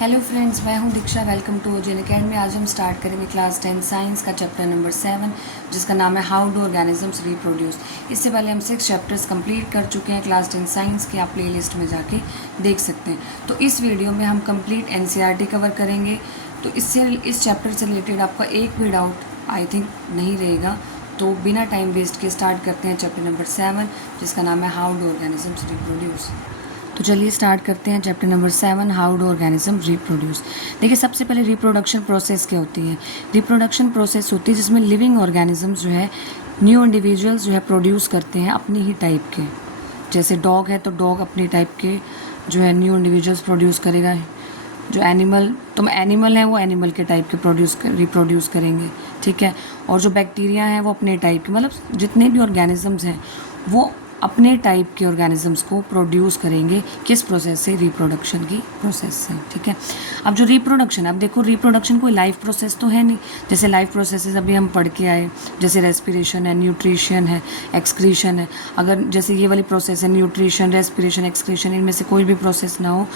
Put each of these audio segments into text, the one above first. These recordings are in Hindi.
हेलो फ्रेंड्स, मैं हूं दीक्षा। वेलकम टू ओजेन अकेडमी। आज हम स्टार्ट करेंगे क्लास 10 साइंस का चैप्टर नंबर 7, जिसका नाम है हाउ डू ऑर्गेनिजम्स रिप्रोड्यूस। इससे पहले हम 6 चैप्टर्स कंप्लीट कर चुके हैं क्लास 10 साइंस के। आप प्ले लिस्ट में जाके देख सकते हैं। तो इस वीडियो में हम कंप्लीट एनसीईआरटी कवर करेंगे। तो इस चैप्टर से रिलेटेड आपका एक भी डाउट आई थिंक नहीं रहेगा। तो बिना टाइम वेस्ट के स्टार्ट करते हैं चैप्टर नंबर 7, जिसका नाम है हाउ डू ऑर्गेनिजम्स रिप्रोड्यूस। तो चलिए स्टार्ट करते हैं chapter number 7, how do organism reproduce. देखिए, सबसे पहले रिप्रोडक्शन प्रोसेस क्या होती है। रिप्रोडक्शन प्रोसेस होती है जिसमें लिविंग ऑर्गेनिजम्स जो है, न्यू इंडिविजुअल्स जो है प्रोड्यूस करते हैं अपनी ही टाइप के। जैसे डॉग है तो डॉग अपनी टाइप के जो है न्यू इंडिविजुअल्स प्रोड्यूस करेगा। जो एनिमल है वो एनिमल के टाइप के रिप्रोड्यूस करेंगे, ठीक है। और जो बैक्टीरिया हैं वो अपने टाइप के, मतलब जितने भी ऑर्गेनिजम्स हैं वो अपने टाइप के ऑर्गेनिजम्स को प्रोड्यूस करेंगे। किस प्रोसेस से? रिप्रोडक्शन की प्रोसेस से, ठीक है। अब जो रिप्रोडक्शन है, अब देखो रिप्रोडक्शन कोई लाइफ प्रोसेस तो है नहीं। जैसे लाइफ प्रोसेसेस अभी हम पढ़ के आए, जैसे रेस्पिरेशन है, न्यूट्रिशन है, एक्सक्रीशन है। अगर जैसे ये वाली प्रोसेस है, न्यूट्रिशन, रेस्पिरेशन, एक्सक्रीशन, इनमें से कोई भी प्रोसेस ना हो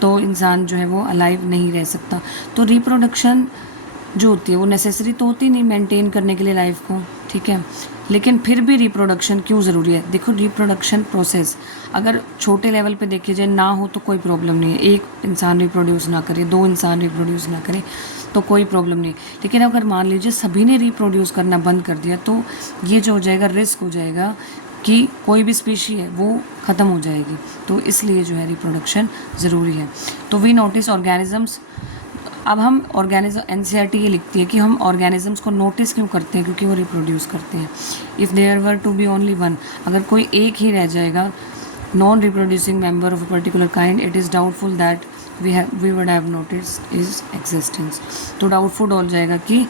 तो इंसान जो है वो अलाइव नहीं रह सकता। तो रिप्रोडक्शन जो होती है वो नेसेसरी तो होती नहीं मेंटेन करने के लिए लाइफ को, ठीक है। लेकिन फिर भी रिप्रोडक्शन क्यों ज़रूरी है? देखो, रिप्रोडक्शन प्रोसेस अगर छोटे लेवल पे देखी जाए ना हो तो कोई प्रॉब्लम नहीं है। एक इंसान रिप्रोड्यूस ना करे, 2 इंसान रिप्रोड्यूस ना करे तो कोई प्रॉब्लम नहीं। लेकिन अगर मान लीजिए सभी ने रिप्रोड्यूस करना बंद कर दिया तो ये जो हो जाएगा, रिस्क हो जाएगा कि कोई भी स्पीशी है वो ख़त्म हो जाएगी। तो इसलिए जो है रिप्रोडक्शन ज़रूरी है। तो वी नोटिस ऑर्गेनिजम्स। अब हम एनसीईआरटी ये लिखती है कि हम ऑर्गेनिजम्स को नोटिस क्यों करते हैं? क्योंकि वो रिप्रोड्यूस करते हैं। If there were to be only one, अगर कोई एक ही रह जाएगा, non reproducing member of a particular kind, it is doubtful that we would have noticed its existence. तो डाउटफुल हो जाएगा कि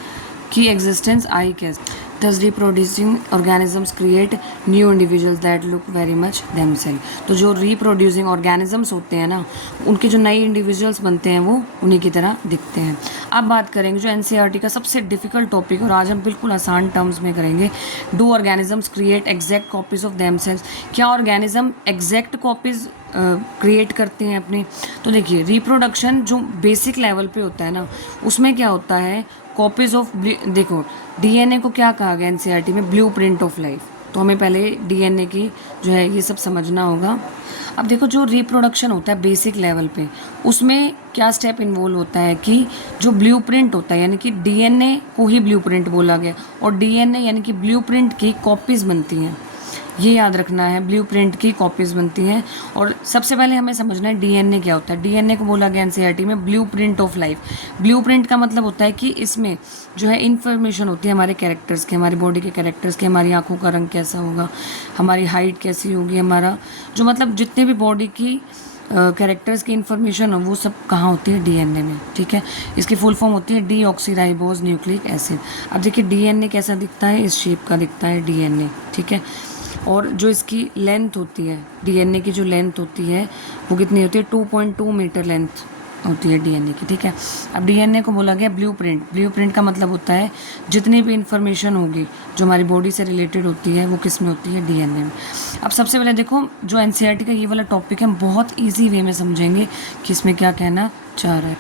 एग्जिस्टेंस आई कैसे। Thus reproducing organisms create new individuals that look very much themselves। तो जो reproducing organisms होते हैं ना, उनके जो नए इंडिविजुअल्स बनते हैं वो उन्हीं की तरह दिखते हैं। अब बात करेंगे जो एनसीईआरटी का सबसे डिफिकल्ट टॉपिक, और आज हम बिल्कुल आसान टर्म्स में करेंगे। Do organisms create exact copies of themselves? क्या ऑर्गेनिज्म एग्जैक्ट कॉपीज क्रिएट करते हैं अपनी? तो देखिए, रिप्रोडक्शन जो बेसिक लेवल पे होता है ना, उसमें क्या होता है, कॉपीज ऑफ, देखो डीएनए को क्या कहा गया एनसीईआरटी में? Blueprint of life. तो हमें पहले डीएनए की जो है ये सब समझना होगा। अब देखो, जो रिप्रोडक्शन होता है बेसिक लेवल पे, उसमें क्या स्टेप इन्वॉल्व होता है कि जो ब्लूप्रिंट होता है, यानी कि डीएनए को ही ब्लूप्रिंट बोला गया, और डीएनए यानी कि ब्लूप्रिंट की कॉपीज़ बनती हैं। ये याद रखना है, ब्लूप्रिंट की कॉपीज़ बनती हैं। और सबसे पहले हमें समझना है डीएनए क्या होता है। डीएनए को बोला गया एनसीईआरटी में ब्लूप्रिंट ऑफ लाइफ। ब्लूप्रिंट का मतलब होता है कि इसमें जो है इन्फॉर्मेशन होती है हमारे कैरेक्टर्स की, हमारी बॉडी के कैरेक्टर्स की, हमारी आंखों का रंग कैसा होगा, हमारी हाइट कैसी होगी, हमारा जो मतलब जितने भी बॉडी की कैरेक्टर्स की इन्फॉर्मेशन हो वो सब कहाँ होती है? डीएनए में, ठीक है। इसकी फुल फॉर्म होती है डीऑक्सीराइबोज न्यूक्लिक एसिड। अब देखिए डीएनए कैसा दिखता है, इस शेप का दिखता है डीएनए, ठीक है। और जो इसकी लेंथ होती है, डीएनए की जो लेंथ होती है वो कितनी होती है? 2.2 मीटर लेंथ होती है डीएनए की, ठीक है। अब डीएनए को बोला गया ब्लूप्रिंट। ब्लूप्रिंट का मतलब होता है जितनी भी इंफॉर्मेशन होगी जो हमारी बॉडी से रिलेटेड होती है वो किस में होती है? डीएनए में। अब सबसे पहले देखो, जो एनसीईआरटी का ये वाला टॉपिक है हम बहुत ईजी वे में समझेंगे कि इसमें क्या कहना चाह रहा है।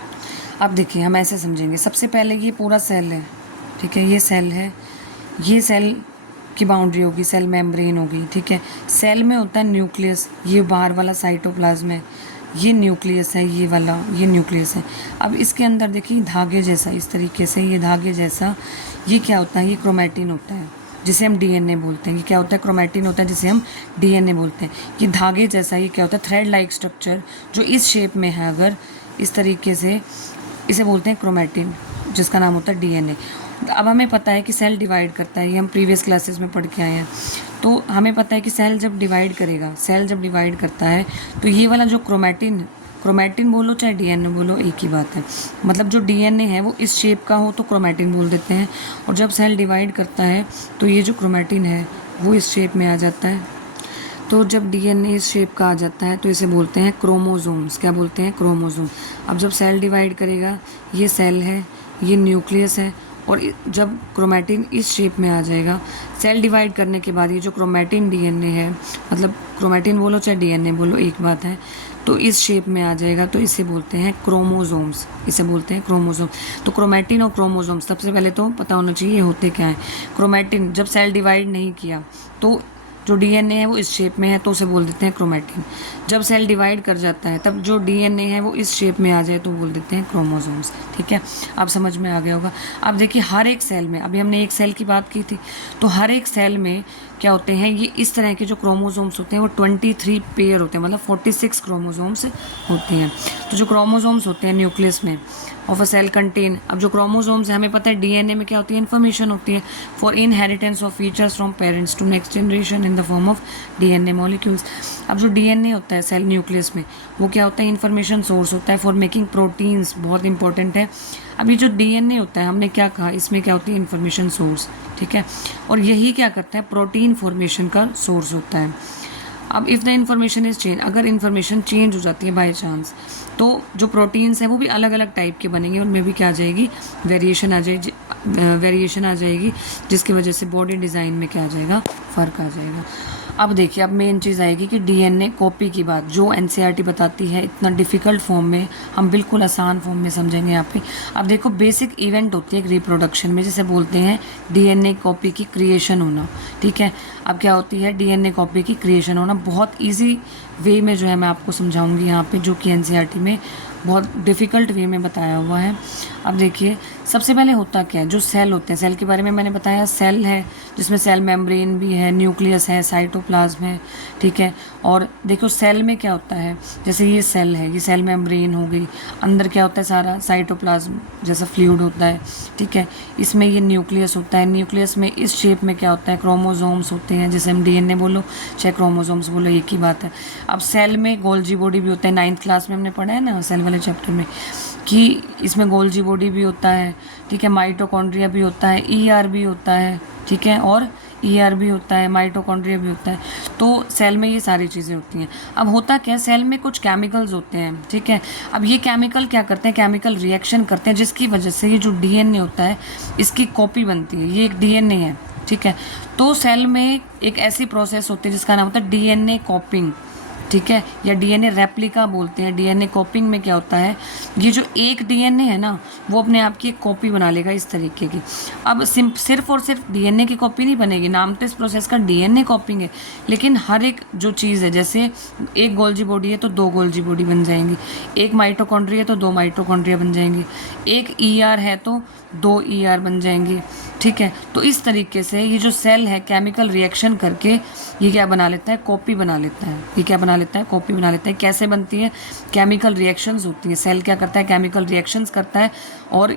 अब देखिए, हम ऐसे समझेंगे। सबसे पहले ये पूरा सेल है, ठीक है, ये सेल है, ये सेल की बाउंड्री होगी, सेल मेम्ब्रेन होगी, ठीक है। सेल में होता है न्यूक्लियस, ये बाहर वाला साइटोप्लाज्म है, ये न्यूक्लियस है, ये वाला ये न्यूक्लियस है। अब इसके अंदर देखिए धागे जैसा, इस तरीके से ये धागे जैसा, ये क्या होता है? ये क्रोमैटिन होता है जिसे हम डीएनए बोलते हैं। ये क्या होता है? क्रोमैटिन होता है जिसे हम डीएनए बोलते हैं। ये धागे जैसा, ये क्या होता है? थ्रेड लाइक स्ट्रक्चर जो इस शेप में है, अगर इस तरीके से, इसे बोलते हैं क्रोमैटिन, जिसका नाम होता है डीएनए। अब हमें पता है कि सेल डिवाइड करता है, ये हम प्रीवियस क्लासेस में पढ़ के आए हैं। तो हमें पता है कि सेल जब डिवाइड करेगा, सेल जब डिवाइड करता है तो ये वाला जो क्रोमैटिन बोलो चाहे डीएनए बोलो एक ही बात है। मतलब जो डीएनए है वो इस शेप का हो तो क्रोमैटिन बोल देते हैं, और जब सेल डिवाइड करता है तो ये जो क्रोमैटिन है वो इस शेप में आ जाता है। तो जब डीएनए इस शेप का आ जाता है तो इसे बोलते हैं क्रोमोसोम्स। क्या बोलते हैं? क्रोमोसोम। अब जब सेल डिवाइड करेगा, ये सेल है, ये न्यूक्लियस है, और जब क्रोमैटिन इस शेप में आ जाएगा, सेल डिवाइड करने के बाद ये जो क्रोमैटिन डीएनए है, मतलब क्रोमैटिन बोलो चाहे डीएनए बोलो एक बात है, तो इस शेप में आ जाएगा, तो इसे बोलते हैं क्रोमोसोम्स, इसे बोलते हैं क्रोमोसोम। तो क्रोमैटिन और क्रोमोसोम्स सबसे पहले तो पता होना चाहिए होते क्या हैं। क्रोमैटिन जब सेल डिवाइड नहीं किया तो जो डीएनए है वो इस शेप में है, तो उसे बोल देते हैं क्रोमैटिन। जब सेल डिवाइड कर जाता है तब जो डीएनए है वो इस शेप में आ जाए तो बोल देते हैं क्रोमोसोम्स। ठीक है, अब समझ में आ गया होगा। अब देखिए हर एक सेल में, अभी हमने एक सेल की बात की थी, तो हर एक सेल में क्या होते हैं, ये इस तरह के जो क्रोमोसोम्स होते हैं वो 23 पेयर होते हैं, मतलब 46 क्रोमोसोम्स होते हैं। तो जो क्रोमोसोम्स होते हैं न्यूक्लियस में ऑफ अ सेल कंटेन, अब जो क्रोमोसोम्स है हमें पता है डीएनए में क्या होती है, इन्फॉर्मेशन होती है for inheritance of features from parents to next generation in the form of DNA molecules. अब जो डीएनए होता है सेल न्यूक्लियस में वो क्या होता है, इन्फॉर्मेशन सोर्स होता है फॉर मेकिंग प्रोटीन्स, बहुत इंपॉर्टेंट है। अभी जो डीएनए होता है हमने क्या कहा, इसमें क्या होती है, इन्फॉर्मेशन सोर्स। ठीक है, और यही क्या करता है, प्रोटीन फॉर्मेशन का सोर्स होता है। अब if the information is change, अगर इन्फॉर्मेशन चेंज हो जाती है बाय चांस, तो जो प्रोटीन्स हैं वो भी अलग अलग टाइप के बनेंगे, उनमें भी क्या आ जाएगी, वेरिएशन आ जाएगी, जिसकी वजह से बॉडी डिज़ाइन में क्या आ जाएगा, फ़र्क आ जाएगा। अब देखिए, अब मेन चीज़ आएगी कि डीएनए कॉपी की बात, जो एनसीईआरटी बताती है इतना डिफ़िकल्ट फॉर्म में, हम बिल्कुल आसान फॉर्म में समझेंगे यहाँ पे। अब देखो बेसिक इवेंट होती है एक रिप्रोडक्शन में, जिसे बोलते हैं डीएनए कॉपी की क्रिएशन होना। ठीक है, अब क्या होती है, डीएनए कॉपी की क्रिएशन होना। बहुत ईजी वे में जो है मैं आपको समझाऊंगी यहाँ पे, जो कि एनसीईआरटी में बहुत डिफ़िकल्ट वे में बताया हुआ है। अब देखिए सबसे पहले होता क्या है, जो सेल होते हैं, सेल के बारे में मैंने बताया, सेल है जिसमें सेल मेम्ब्रेन भी है, न्यूक्लियस है, साइटोप्लाज्म है। ठीक है, और देखो सेल में क्या होता है, जैसे ये सेल है, ये सेल मेम्ब्रेन हो गई, अंदर क्या होता है, सारा साइटोप्लाज्म जैसा फ्लूइड होता है। ठीक है, इसमें ये न्यूक्लियस होता है, न्यूक्लियस में इस शेप में क्या होता है, क्रोमोसोम्स होते हैं, जैसे हम डीएनए बोलो चाहे क्रोमोसोम्स बोलो एक ही बात है। अब सेल में गोल्जी बॉडी भी होता है, 9th क्लास में हमने पढ़ा है ना सेल वाले चैप्टर में, कि इसमें गोल्जी बॉडी भी होता है। ठीक है, माइटोकॉन्ड्रिया भी होता है, ईआर भी होता है। ठीक है, और ईआर भी होता है, माइटोकॉन्ड्रिया भी होता है। तो सेल में ये सारी चीज़ें होती हैं। अब होता क्या है, सेल में कुछ केमिकल्स होते हैं। ठीक है, अब ये केमिकल क्या करते हैं, केमिकल रिएक्शन करते हैं, जिसकी वजह से ये जो डीएनए होता है इसकी कॉपी बनती है, ये एक डीएनए है। ठीक है, तो सेल में एक ऐसी प्रोसेस होती है जिसका नाम होता है डीएनए कॉपिंग। ठीक है, या डीएनए रेप्लिका बोलते हैं। डीएनए कॉपिंग में क्या होता है, ये जो एक डीएनए है ना वो अपने आप की एक कॉपी बना लेगा इस तरीके की। अब सिर्फ और सिर्फ डीएनए की कॉपी नहीं बनेगी, नाम तो इस प्रोसेस का डीएनए कॉपिंग है, लेकिन हर एक जो चीज़ है, जैसे एक गोल्जी बॉडी है तो 2 गोल्जी बॉडी बन जाएंगी, एक माइटोकॉन्ड्रिया है तो 2 माइटोकॉन्ड्रिया बन जाएंगी, एक ईआर है तो 2 ईआर बन जाएंगे। ठीक है, तो इस तरीके से ये जो सेल है केमिकल रिएक्शन करके ये क्या बना लेता है, कॉपी बना लेता है। ये क्या बना लेता है, कॉपी बना लेता है। कैसे बनती है, केमिकल रिएक्शंस होती हैं, सेल क्या करता है, केमिकल रिएक्शंस करता है और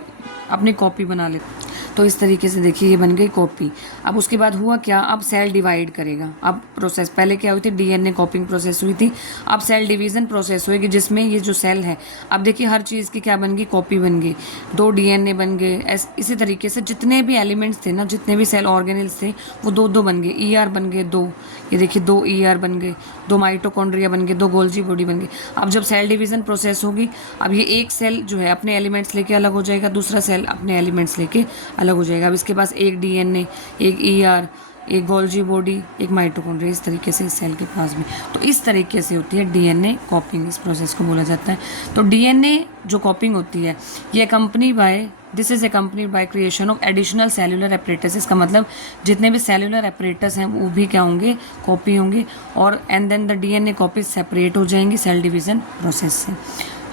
अपनी कॉपी बना लेता है। तो इस तरीके से देखिए ये बन गई कॉपी। अब उसके बाद हुआ क्या, अब सेल डिवाइड करेगा। अब प्रोसेस पहले क्या हुई थी, डीएनए कॉपिंग प्रोसेस हुई थी, अब सेल डिवीज़न प्रोसेस होएगी, जिसमें ये जो सेल है, अब देखिए हर चीज़ की क्या बन गई, कॉपी बन गई, 2 डीएनए बन गए। इसी तरीके से जितने भी एलिमेंट्स थे ना, जितने भी सेल ऑर्गेनल्स थे वो 2-2 बन गए, ईआर बन गए 2, ये देखिए 2 ईआर बन गए, 2 माइटोकॉन्ड्रिया बन गए, 2 गोल्जी बॉडी बन गई। अब जब सेल डिवीज़न प्रोसेस होगी, अब ये एक सेल जो है अपने एलिमेंट्स लेके अलग हो जाएगा, दूसरा सेल अपने एलिमेंट्स लेके अलग हो जाएगा। अब इसके पास एक डीएनए, एक ईआर, एक गोल्जी बॉडी, एक माइटोकॉन्ड्रिया, इस तरीके से इस सेल के पास में। तो इस तरीके से होती है डीएनए कॉपिंग, इस प्रोसेस को बोला जाता है। तो डीएनए जो कॉपिंग होती है ये this is accompanied by creation of additional cellular apparatus. इसका मतलब जितने भी सेलुलर एपरेटस हैं वो भी क्या होंगे, कॉपी होंगे, और and then the DNA copies separate हो जाएंगी सेल डिवीज़न प्रोसेस से।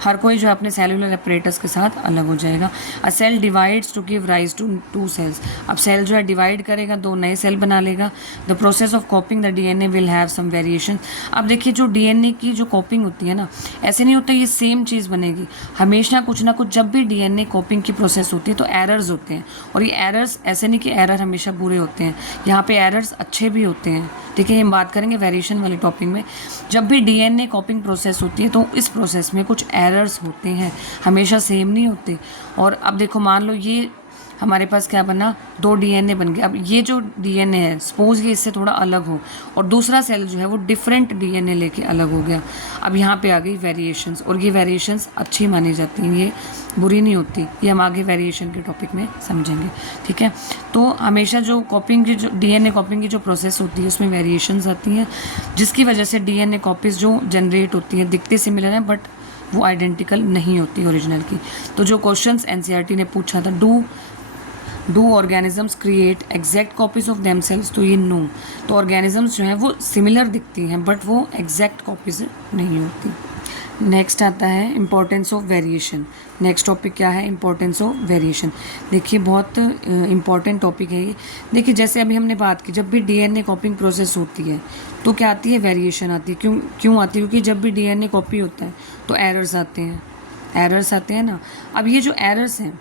हर कोई जो अपने सेलुलर एपरेटस के साथ अलग हो जाएगा। A cell divides to give rise to 2 cells. अब सेल जो है डिवाइड करेगा, 2 नए सेल बना लेगा। The process of copying the DNA will have some variation. अब देखिए जो डीएनए की जो कॉपिंग होती है ना, ऐसे नहीं होता ये सेम चीज़ बनेगी, हमेशा कुछ ना कुछ, जब भी डीएनए कॉपिंग की प्रोसेस होती है तो एरर्स होते हैं। और ये एरर्स ऐसे नहीं कि एरर हमेशा बुरे होते हैं, यहाँ पे एरर्स अच्छे भी होते हैं। ठीक है, हम बात करेंगे वेरिएशन वाले टॉपिक में। जब भी डीएनए कॉपिंग प्रोसेस होती है तो इस प्रोसेस में कुछ एरर्स होते हैं, हमेशा सेम नहीं होते। और अब देखो मान लो ये हमारे पास क्या बना, 2 डीएनए बन गए। अब ये जो डीएनए है, सपोज ये इससे थोड़ा अलग हो और दूसरा सेल जो है वो डिफरेंट डीएनए लेके अलग हो गया। अब यहाँ पे आ गई वेरिएशंस, और ये वेरिएशंस अच्छी मानी जाती हैं, ये बुरी नहीं होती। ये हम आगे वेरिएशन के टॉपिक में समझेंगे, ठीक है। तो हमेशा जो कॉपिंग की, जो डीएनए कॉपिंग की जो प्रोसेस होती है उसमें वेरिएशंस आती हैं, जिसकी वजह से डीएनए कॉपीज़ जो जनरेट होती हैं दिखते सिमिलर हैं बट वो आइडेंटिकल नहीं होती ओरिजिनल की। तो जो क्वेश्चंस एनसीईआरटी ने पूछा था, do organisms create exact copies of themselves, तो ये नो। तो ऑर्गेनिजम्स जो हैं वो सिमिलर दिखती हैं बट वो एग्जैक्ट कॉपीज नहीं होती। नेक्स्ट आता है importance of variation. Next topic क्या है, इम्पोर्टेंस ऑफ वेरिएशन। देखिए बहुत इम्पॉर्टेंट टॉपिक है ये। देखिए जैसे अभी हमने बात की, जब भी डीएनए कॉपिंग प्रोसेस होती है तो क्या आती है, वेरिएशन आती है। क्यों आती है? क्योंकि जब भी डीएनए कॉपी होता है तो एरर्स आते हैं ना। अब ये जो एरर्स हैं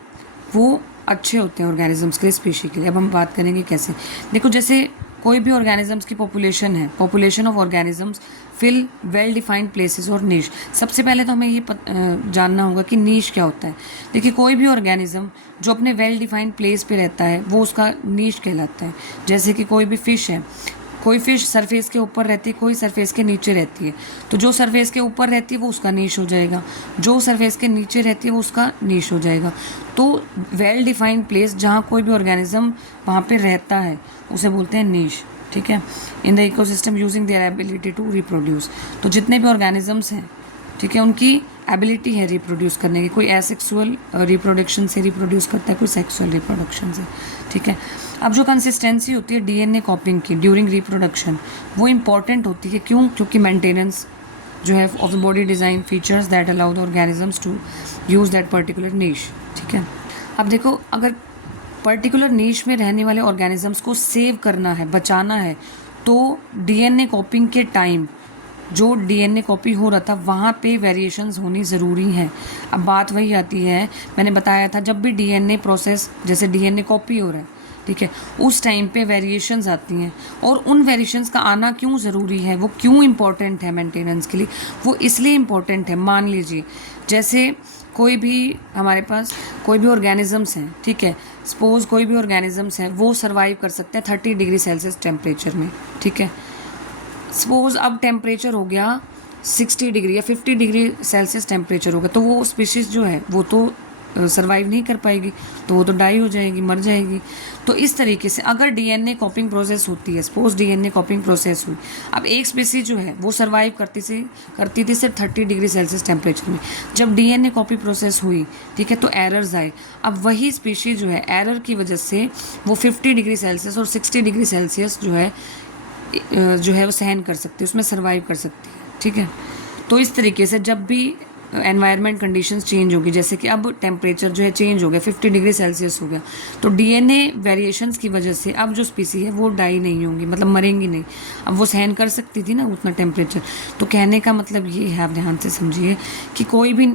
वो अच्छे होते हैं ऑर्गेनिजम्स के लिए, स्पीशी के लिए। अब हम बात करेंगे कैसे। देखो जैसे कोई भी ऑर्गेनिजम्स की पॉपुलेशन है, population of organisms fill well defined places और नीश। सबसे पहले तो हमें ये जानना होगा कि नीश क्या होता है। देखिए कोई भी ऑर्गेनिज्म जो अपने वेल डिफाइंड प्लेस पे रहता है वो उसका नीश कहलाता है। जैसे कि कोई भी फिश है, कोई फिश सरफेस के ऊपर रहती है, कोई सरफेस के नीचे रहती है। तो जो सरफेस के ऊपर रहती है वो उसका नीश हो जाएगा, जो सरफेस के नीचे रहती है वो उसका नीश हो जाएगा। तो वेल डिफाइंड प्लेस जहाँ कोई भी ऑर्गेनिज्म वहाँ पे रहता है उसे बोलते हैं नीश, ठीक है। In the ecosystem using their ability to reproduce. तो जितने भी ऑर्गेनिजम्स हैं, ठीक है, उनकी एबिलिटी है रिप्रोड्यूस करने की। कोई एसेक्सुअल रिप्रोडक्शन से रिप्रोड्यूस करता है, कोई सेक्सुअल रिप्रोडक्शन से, ठीक है। अब जो कंसिस्टेंसी होती है डीएनए कॉपिंग की ड्यूरिंग रिप्रोडक्शन, वो इंपॉर्टेंट होती है। क्यों? क्योंकि मेंटेनेंस जो है of the body design features that allow the organisms to use that particular niche, ठीक है। अब देखो अगर पर्टिकुलर नीश में रहने वाले ऑर्गेनिजम्स को सेव करना है, बचाना है, तो डीएनए कॉपिंग के टाइम जो डीएनए कॉपी हो रहा था वहाँ पे वेरिएशंस होनी ज़रूरी है। अब बात वही आती है, मैंने बताया था जब भी डीएनए प्रोसेस, जैसे डीएनए कॉपी हो रहा है, ठीक है, उस टाइम पे वेरिएशंस आती हैं। और उन वेरिएशंस का आना क्यों ज़रूरी है, वो क्यों इम्पोर्टेंट है मेंटेनेंस के लिए? वो इसलिए इम्पोर्टेंट है, मान लीजिए जैसे कोई भी हमारे पास कोई भी ऑर्गेनिजम्स हैं, ठीक है, सपोज कोई भी ऑर्गेनिजम्स हैं वो सर्वाइव कर सकते हैं 30 डिग्री सेल्सियस टेम्परेचर में, ठीक है। सपोज अब टेम्परेचर हो गया 60 डिग्री या 50 डिग्री सेल्सियस टेम्परेचर हो गया, तो वो स्पीशीज़ जो है वो तो सर्वाइव नहीं कर पाएगी, तो वो तो डाई हो जाएगी, मर जाएगी। तो इस तरीके से अगर डीएनए कॉपिंग प्रोसेस होती है, सपोज डीएनए कॉपिंग प्रोसेस हुई, अब एक स्पीसीज जो है वो सर्वाइव करती थी सिर्फ 30 डिग्री सेल्सियस टेम्परेचर में। जब डीएनए कॉपी प्रोसेस हुई, ठीक है, तो एरर्स आए। अब वही स्पीशीज जो है एरर की वजह से वो 50 डिग्री सेल्सियस और 60 डिग्री सेल्सियस जो है वो सहन कर सकती है, उसमें सर्वाइव कर सकती है, ठीक है। तो इस तरीके से जब भी एनवायरनमेंट कंडीशंस चेंज होगी, जैसे कि अब टेम्परेचर जो है चेंज हो गया, 50 डिग्री सेल्सियस हो गया, तो डीएनए वेरिएशंस की वजह से अब जो स्पीसी है वो डाई नहीं होंगी, मतलब मरेंगी नहीं। अब वो सहन कर सकती थी ना उतना टेम्परेचर। तो कहने का मतलब ये है, आप ध्यान से समझिए कि कोई भी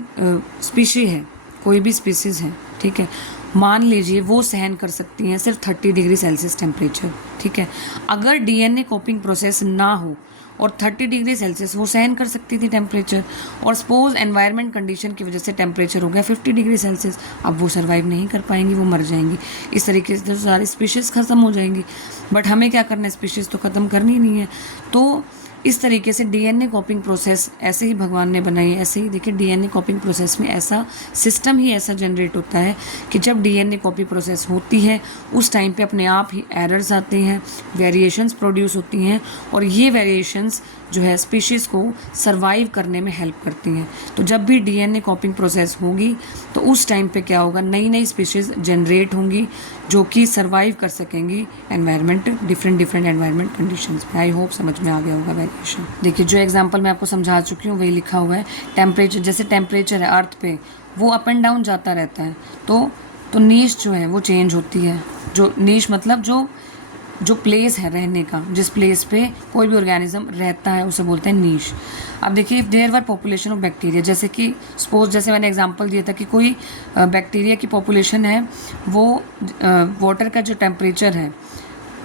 स्पीशी है, कोई भी स्पीसीज़ है, ठीक है, मान लीजिए वो सहन कर सकती हैं सिर्फ 30 डिग्री सेल्सियस टेम्परेचर, ठीक है। अगर डीएनए कॉपिंग प्रोसेस ना हो और 30 डिग्री सेल्सियस वो सहन कर सकती थी टेम्परेचर, और सपोज एनवायरनमेंट कंडीशन की वजह से टेम्परेचर हो गया 50 डिग्री सेल्सियस, अब वो सर्वाइव नहीं कर पाएंगी, वो मर जाएंगी। इस तरीके से सारी स्पीशीज़ ख़त्म हो जाएंगी। बट हमें क्या करना है, स्पीशीज़ तो ख़त्म करनी नहीं है। तो इस तरीके से डीएनए कॉपिंग प्रोसेस ऐसे ही भगवान ने बनाई है। ऐसे ही देखिए डीएनए कॉपिंग प्रोसेस में ऐसा सिस्टम ही ऐसा जनरेट होता है कि जब डीएनए कॉपी प्रोसेस होती है उस टाइम पे अपने आप ही एरर्स आते हैं, वेरिएशंस प्रोड्यूस होती हैं, और ये वेरिएशंस जो है स्पीशीज़ को सर्वाइव करने में हेल्प करती हैं। तो जब भी डीएनए कॉपिंग प्रोसेस होगी तो उस टाइम पे क्या होगा, नई नई स्पीशीज़ जनरेट होंगी जो कि सर्वाइव कर सकेंगी एनवायरनमेंट, डिफरेंट एनवायरनमेंट कंडीशंस में। आई होप समझ में आ गया होगा वेरिएशन। देखिए जो एग्जांपल मैं आपको समझा चुकी हूँ वही लिखा हुआ है। टेम्परेचर, जैसे टेम्परेचर है अर्थ पे वो अप एंड डाउन जाता रहता है, तो नीश जो है वो चेंज होती है। जो नीश मतलब जो प्लेस है रहने का, जिस प्लेस पे कोई भी ऑर्गेनिज्म रहता है उसे बोलते हैं नीश। अब देखिए if there were population of bacteria, जैसे कि सपोज जैसे मैंने एग्जांपल दिया था कि कोई बैक्टीरिया की पॉपुलेशन है, वो वाटर का जो टेम्परेचर है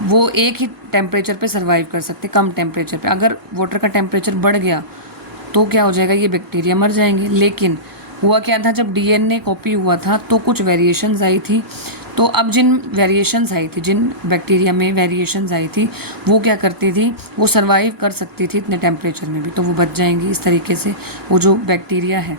वो एक ही टेम्परेचर पे सर्वाइव कर सकते, कम टेम्परेचर पे। अगर वाटर का टेम्परेचर बढ़ गया तो क्या हो जाएगा, ये बैक्टीरिया मर जाएंगे। लेकिन हुआ क्या था, जब डीएनए कॉपी हुआ था तो कुछ वेरिएशंस आई थी, तो अब जिन वेरिएशंस आई थी, जिन बैक्टीरिया में वेरिएशंस आई थी, वो क्या करती थी, वो सर्वाइव कर सकती थी इतने टेम्परेचर में भी, तो वो बच जाएंगी। इस तरीके से वो जो बैक्टीरिया है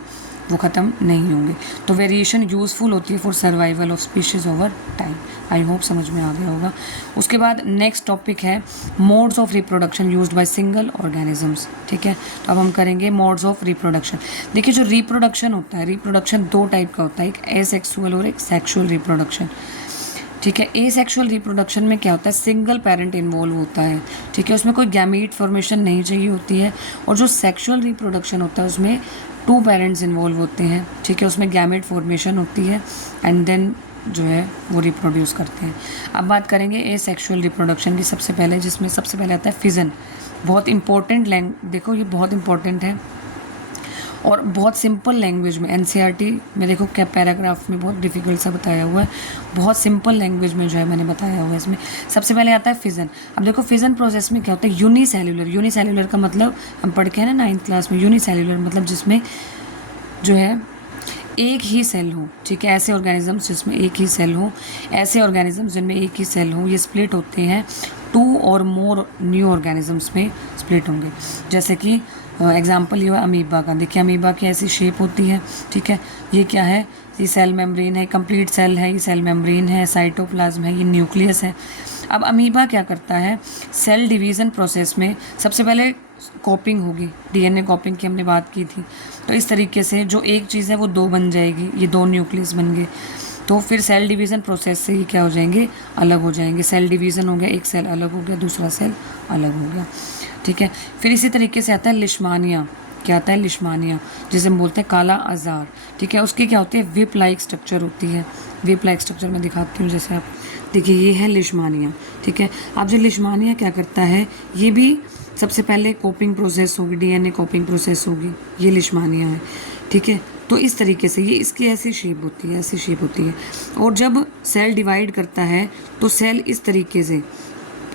वो ख़त्म नहीं होंगे। तो वेरिएशन यूज़फुल होती है for survival of species over time. I hope समझ में आ गया होगा। उसके बाद नेक्स्ट टॉपिक है modes of reproduction used by single organisms. ठीक है, तो अब हम करेंगे मोड्स ऑफ रिप्रोडक्शन। देखिए जो रिप्रोडक्शन होता है, रिप्रोडक्शन दो टाइप का होता है, एक एसेक्सुअल और एक सेक्सुअल रिप्रोडक्शन। ठीक है, एसेक्सुअल रिप्रोडक्शन में क्या होता है, सिंगल पेरेंट इन्वॉल्व होता है। ठीक है, उसमें कोई गैमीट फॉर्मेशन नहीं चाहिए होती है। और जो सेक्सुअल रिप्रोडक्शन होता है उसमें 2 पेरेंट्स इन्वॉल्व होते हैं। ठीक है, उसमें गैमेट फॉर्मेशन होती है एंड देन जो है वो रिप्रोड्यूस करते हैं। अब बात करेंगे एसेक्सुअल रिप्रोडक्शन की सबसे पहले, जिसमें सबसे पहले आता है फिजन। बहुत इंपॉर्टेंट देखो ये बहुत इंपॉर्टेंट है और बहुत सिंपल लैंग्वेज में, एनसीईआरटी में देखो क्या पैराग्राफ में बहुत डिफिकल्ट सा बताया हुआ है, बहुत सिंपल लैंग्वेज में जो है मैंने बताया हुआ है। इसमें सबसे पहले आता है फिजन। अब देखो फिजन प्रोसेस में क्या होता है, यूनिसेल्युलर। यूनिसेल्युलर का मतलब हम पढ़ के हैं ना 9th क्लास में, यूनिसेल्युलर मतलब जिसमें जो है एक ही सेल हो। ठीक है, ऐसे ऑर्गेनिजम्स जिसमें एक ही सेल हो, ऐसे ऑर्गेनिजम्स जिनमें एक ही सेल हो, ये स्प्लिट होते हैं 2 और मोर न्यू ऑर्गेनिजम्स में स्प्लिट होंगे। जैसे कि एग्जाम्पल ये हुआ अमीबा का। देखिए अमीबा की ऐसी शेप होती है। ठीक है, ये क्या है, ये सेल मेम्ब्रेन है, कंप्लीट सेल है, ये सेल मेम्ब्रेन है, साइटोप्लाज्म है, ये न्यूक्लियस है। अब अमीबा क्या करता है, सेल डिवीज़न प्रोसेस में सबसे पहले कॉपिंग होगी, डीएनए कॉपिंग की हमने बात की थी। तो इस तरीके से जो एक चीज़ है वो 2 बन जाएगी, ये 2 न्यूक्लियस बन गए। तो फिर सेल डिवीज़न प्रोसेस से ही क्या हो जाएंगे, अलग हो जाएंगे। सेल डिवीज़न हो गया, एक सेल अलग हो गया, दूसरा सेल अलग हो गया। ठीक है, फिर इसी तरीके से आता है लिश्मानिया। क्या आता है, लिश्मानिया, जिसे हम बोलते हैं काला आजार। ठीक है, उसकी क्या होती है, विप लाइक स्ट्रक्चर होती है। विप लाइक स्ट्रक्चर मैं दिखाती हूँ, जैसे आप देखिए ये है लिश्मानिया। ठीक है, अब जो लिश्मानिया क्या करता है, ये भी सबसे पहले कॉपिंग प्रोसेस होगी, डीएनए कॉपिंग प्रोसेस होगी, ये लिश्मानिया है। ठीक है, तो इस तरीके से ये इसकी ऐसी शेप होती है, ऐसी शेप होती है। और जब सेल डिवाइड करता है तो सेल इस तरीके से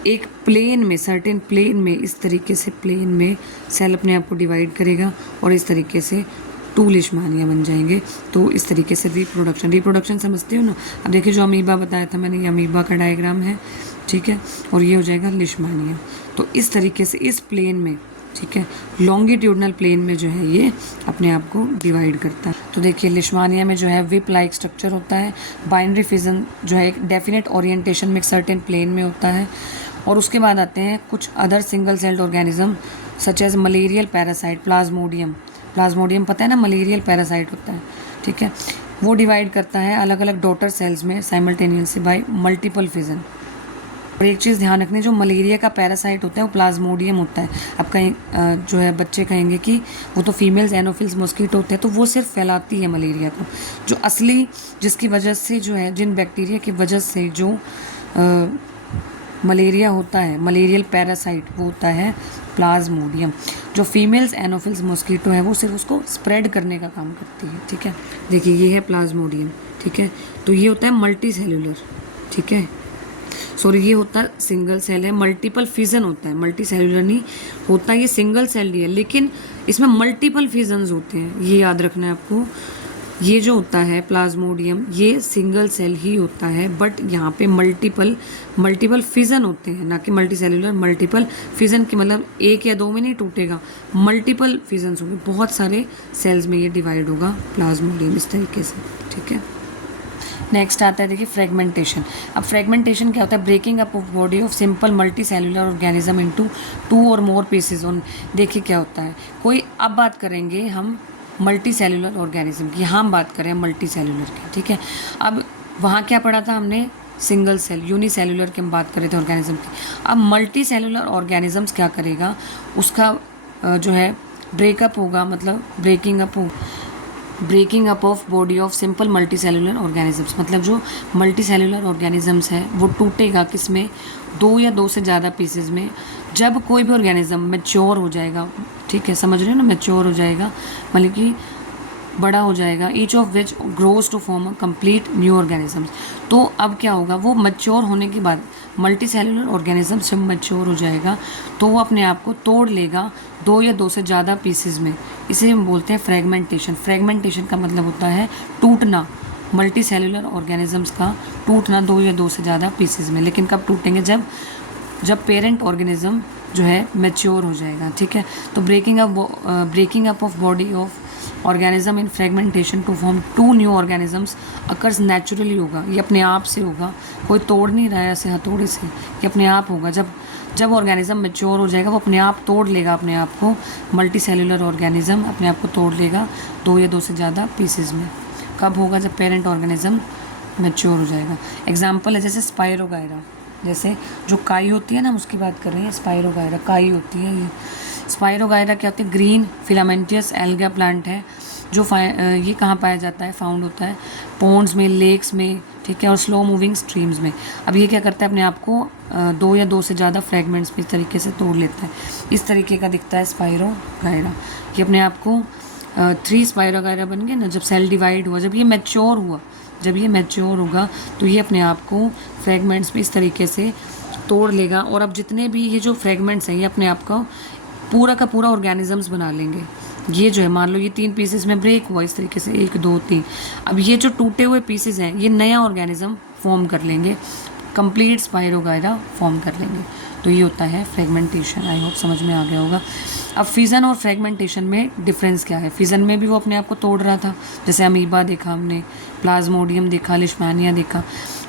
एक प्लेन में, सर्टेन प्लेन में, इस तरीके से प्लेन में सेल अपने आप को डिवाइड करेगा और इस तरीके से 2 लिश्मानिया बन जाएंगे। तो इस तरीके से रिप्रोडक्शन समझते हो ना। अब देखिए जो अमीबा बताया था मैंने, ये अमीबा का डायग्राम है। ठीक है, और ये हो जाएगा लिश्मानिया। तो इस तरीके से इस प्लेन में, ठीक है, लॉन्गिट्यूडनल प्लेन में जो है ये अपने आप को डिवाइड करता है। तो देखिए लिश्मानिया में जो है विप लाइक स्ट्रक्चर होता है। बाइनरी फिजन जो है एक डेफिनेट ओरिएंटेशन में एक सर्टेन प्लेन में होता है। और उसके बाद आते हैं कुछ other single celled organism such as malarial parasite, plasmodium. Plasmodium पता है ना, मलेरियल पैरासाइट होता है। ठीक है, वो डिवाइड करता है अलग अलग डॉटर सेल्स में साइमल्टेनियसली बाय मल्टीपल फिजन। और एक चीज़ ध्यान रखनी, जो मलेरिया का पैरासाइट होता है वो प्लाज्मोडियम होता है। अब कहीं जो है बच्चे कहेंगे कि वो तो फीमेल्स एनोफिल्स मॉस्किटो होते हैं, तो वो सिर्फ फैलाती है मलेरिया को। जो असली जिसकी वजह से जो है, जिन बैक्टीरिया की वजह से जो मलेरिया होता है, मलेरियल पैरासाइट, वो होता है प्लाज्मोडियम। जो फीमेल्स एनोफिल्स मॉस्किटो है वो सिर्फ उसको स्प्रेड करने का काम करती है। ठीक है, देखिए ये है प्लाज्मोडियम। ठीक है, तो ये होता है मल्टी सेल्यूलर। ठीक है, सॉरी ये होता है सिंगल सेल है, मल्टीपल फिजन होता है, मल्टी सेल्यूलर नहीं होता, ये सिंगल सेल ही है, लेकिन इसमें मल्टीपल फिजन्स होते हैं, ये याद रखना है आपको। ये जो होता है प्लाज्मोडियम, ये सिंगल सेल ही होता है, बट यहाँ पे मल्टीपल फिजन होते हैं, ना कि मल्टी सेल्यूलर। मल्टीपल फिजन के मतलब 1 या 2 में नहीं टूटेगा, मल्टीपल फिजन्स होंगे, बहुत सारे सेल्स में ये डिवाइड होगा प्लाज्मोडियम इस तरीके से। ठीक है, नेक्स्ट आता है देखिए फ्रेगमेंटेशन। अब फ्रेगमेंटेशन क्या होता है, breaking up of body of simple multi cellular organism into 2 और मोर पीसेज ऑन। देखिए क्या होता है, कोई अब बात करेंगे हम मल्टी सेल्यूलर ऑर्गेनिज्म की, यहाँ हम बात करें मल्टी सेल्यूलर की। ठीक है, अब वहाँ क्या पढ़ा था हमने, सिंगल सेल यूनिसेल्यूलर की हम बात कर रहे थे ऑर्गेनिज्म की। अब मल्टी सेल्यूलर ऑर्गेनिजम्स क्या करेगा, उसका जो है ब्रेकअप होगा, मतलब breaking up of body of simple multi cellular organisms. मतलब जो मल्टी सेल्यूलर ऑर्गेनिजम्स है वो टूटेगा किस में, 2 या 2 से ज़्यादा पीसेज में, जब कोई भी ऑर्गेनिज्म मैच्योर हो जाएगा। ठीक है, समझ रहे हो ना, मैच्योर हो जाएगा मतलब कि बड़ा हो जाएगा, each of which grows to form a complete new organisms. तो अब क्या होगा, वो मैच्योर होने के बाद मल्टी सेल्यूलर ऑर्गेनिज्म जब मैच्योर हो जाएगा तो वो अपने आप को तोड़ लेगा 2 या 2 से ज़्यादा पीसेज में। इसे हम बोलते हैं फ्रेगमेंटेशन। फ्रेगमेंटेशन का मतलब होता है टूटना, मल्टी सेलुलर ऑर्गेनिजम्स का टूटना 2 या 2 से ज़्यादा पीसेज में। लेकिन कब टूटेंगे? जब पेरेंट ऑर्गेनिज्म जो है मैच्योर हो जाएगा, ठीक है। तो breaking up of body of organism in fragmentation to form 2 new organisms occurs naturally होगा। ये अपने आप से होगा, कोई तोड़ नहीं रहा है ऐसे हथौड़े से, ये अपने आप होगा। जब ऑर्गेनिज्म मैच्योर हो जाएगा वो अपने आप तोड़ लेगा अपने आप को, मल्टी सेलुलर ऑर्गेनिज्म अपने आप को तोड़ लेगा 2 या 2 से ज़्यादा पीसेज में। कब होगा? जब पेरेंट ऑर्गेनिज्म मैच्योर हो जाएगा। एग्जाम्पल है जैसे स्पाइरोगायरा, जैसे जो काई होती है ना, हम उसकी बात कर रहे हैं। स्पाइरोगायरा काई होती है। ये स्पाइरोगायरा क्या होती है? ग्रीन फिलामेंटियस एल्गा प्लांट है जो ये कहाँ पाया जाता है? फाउंड होता है पॉन्ड्स में, लेक्स में, ठीक है, और स्लो मूविंग स्ट्रीम्स में। अब ये क्या करता है? अपने आप को 2 या 2 से ज़्यादा फ्रेगमेंट्स में इस तरीके से तोड़ लेता है। इस तरीके का दिखता है स्पाइरोगायरा। ये अपने आप को 3 स्पाइरोगायरा बन गए ना जब सेल डिवाइड हुआ, जब ये मैच्योर होगा तो ये अपने आप को फ्रेगमेंट्स में इस तरीके से तोड़ लेगा। और अब जितने भी ये जो फ्रेगमेंट्स हैं ये अपने आप को पूरा का पूरा ऑर्गेनिजम्स बना लेंगे। ये जो है, मान लो ये 3 पीसेस में ब्रेक हुआ इस तरीके से, 1 2 3। अब ये जो टूटे हुए पीसेस हैं ये नया ऑर्गेनिज्म फॉर्म कर लेंगे, कंप्लीट स्पाइरोगायरा फॉर्म कर लेंगे। तो ये होता है फ्रेगमेंटेशन। आई होप समझ में आ गया होगा। अब फिजन और फ्रेगमेंटेशन में डिफरेंस क्या है? फिजन में भी वो अपने आप को तोड़ रहा था, जैसे अमीबा देखा हमने, प्लाज्मोडियम देखा, लिशमैनिया देखा।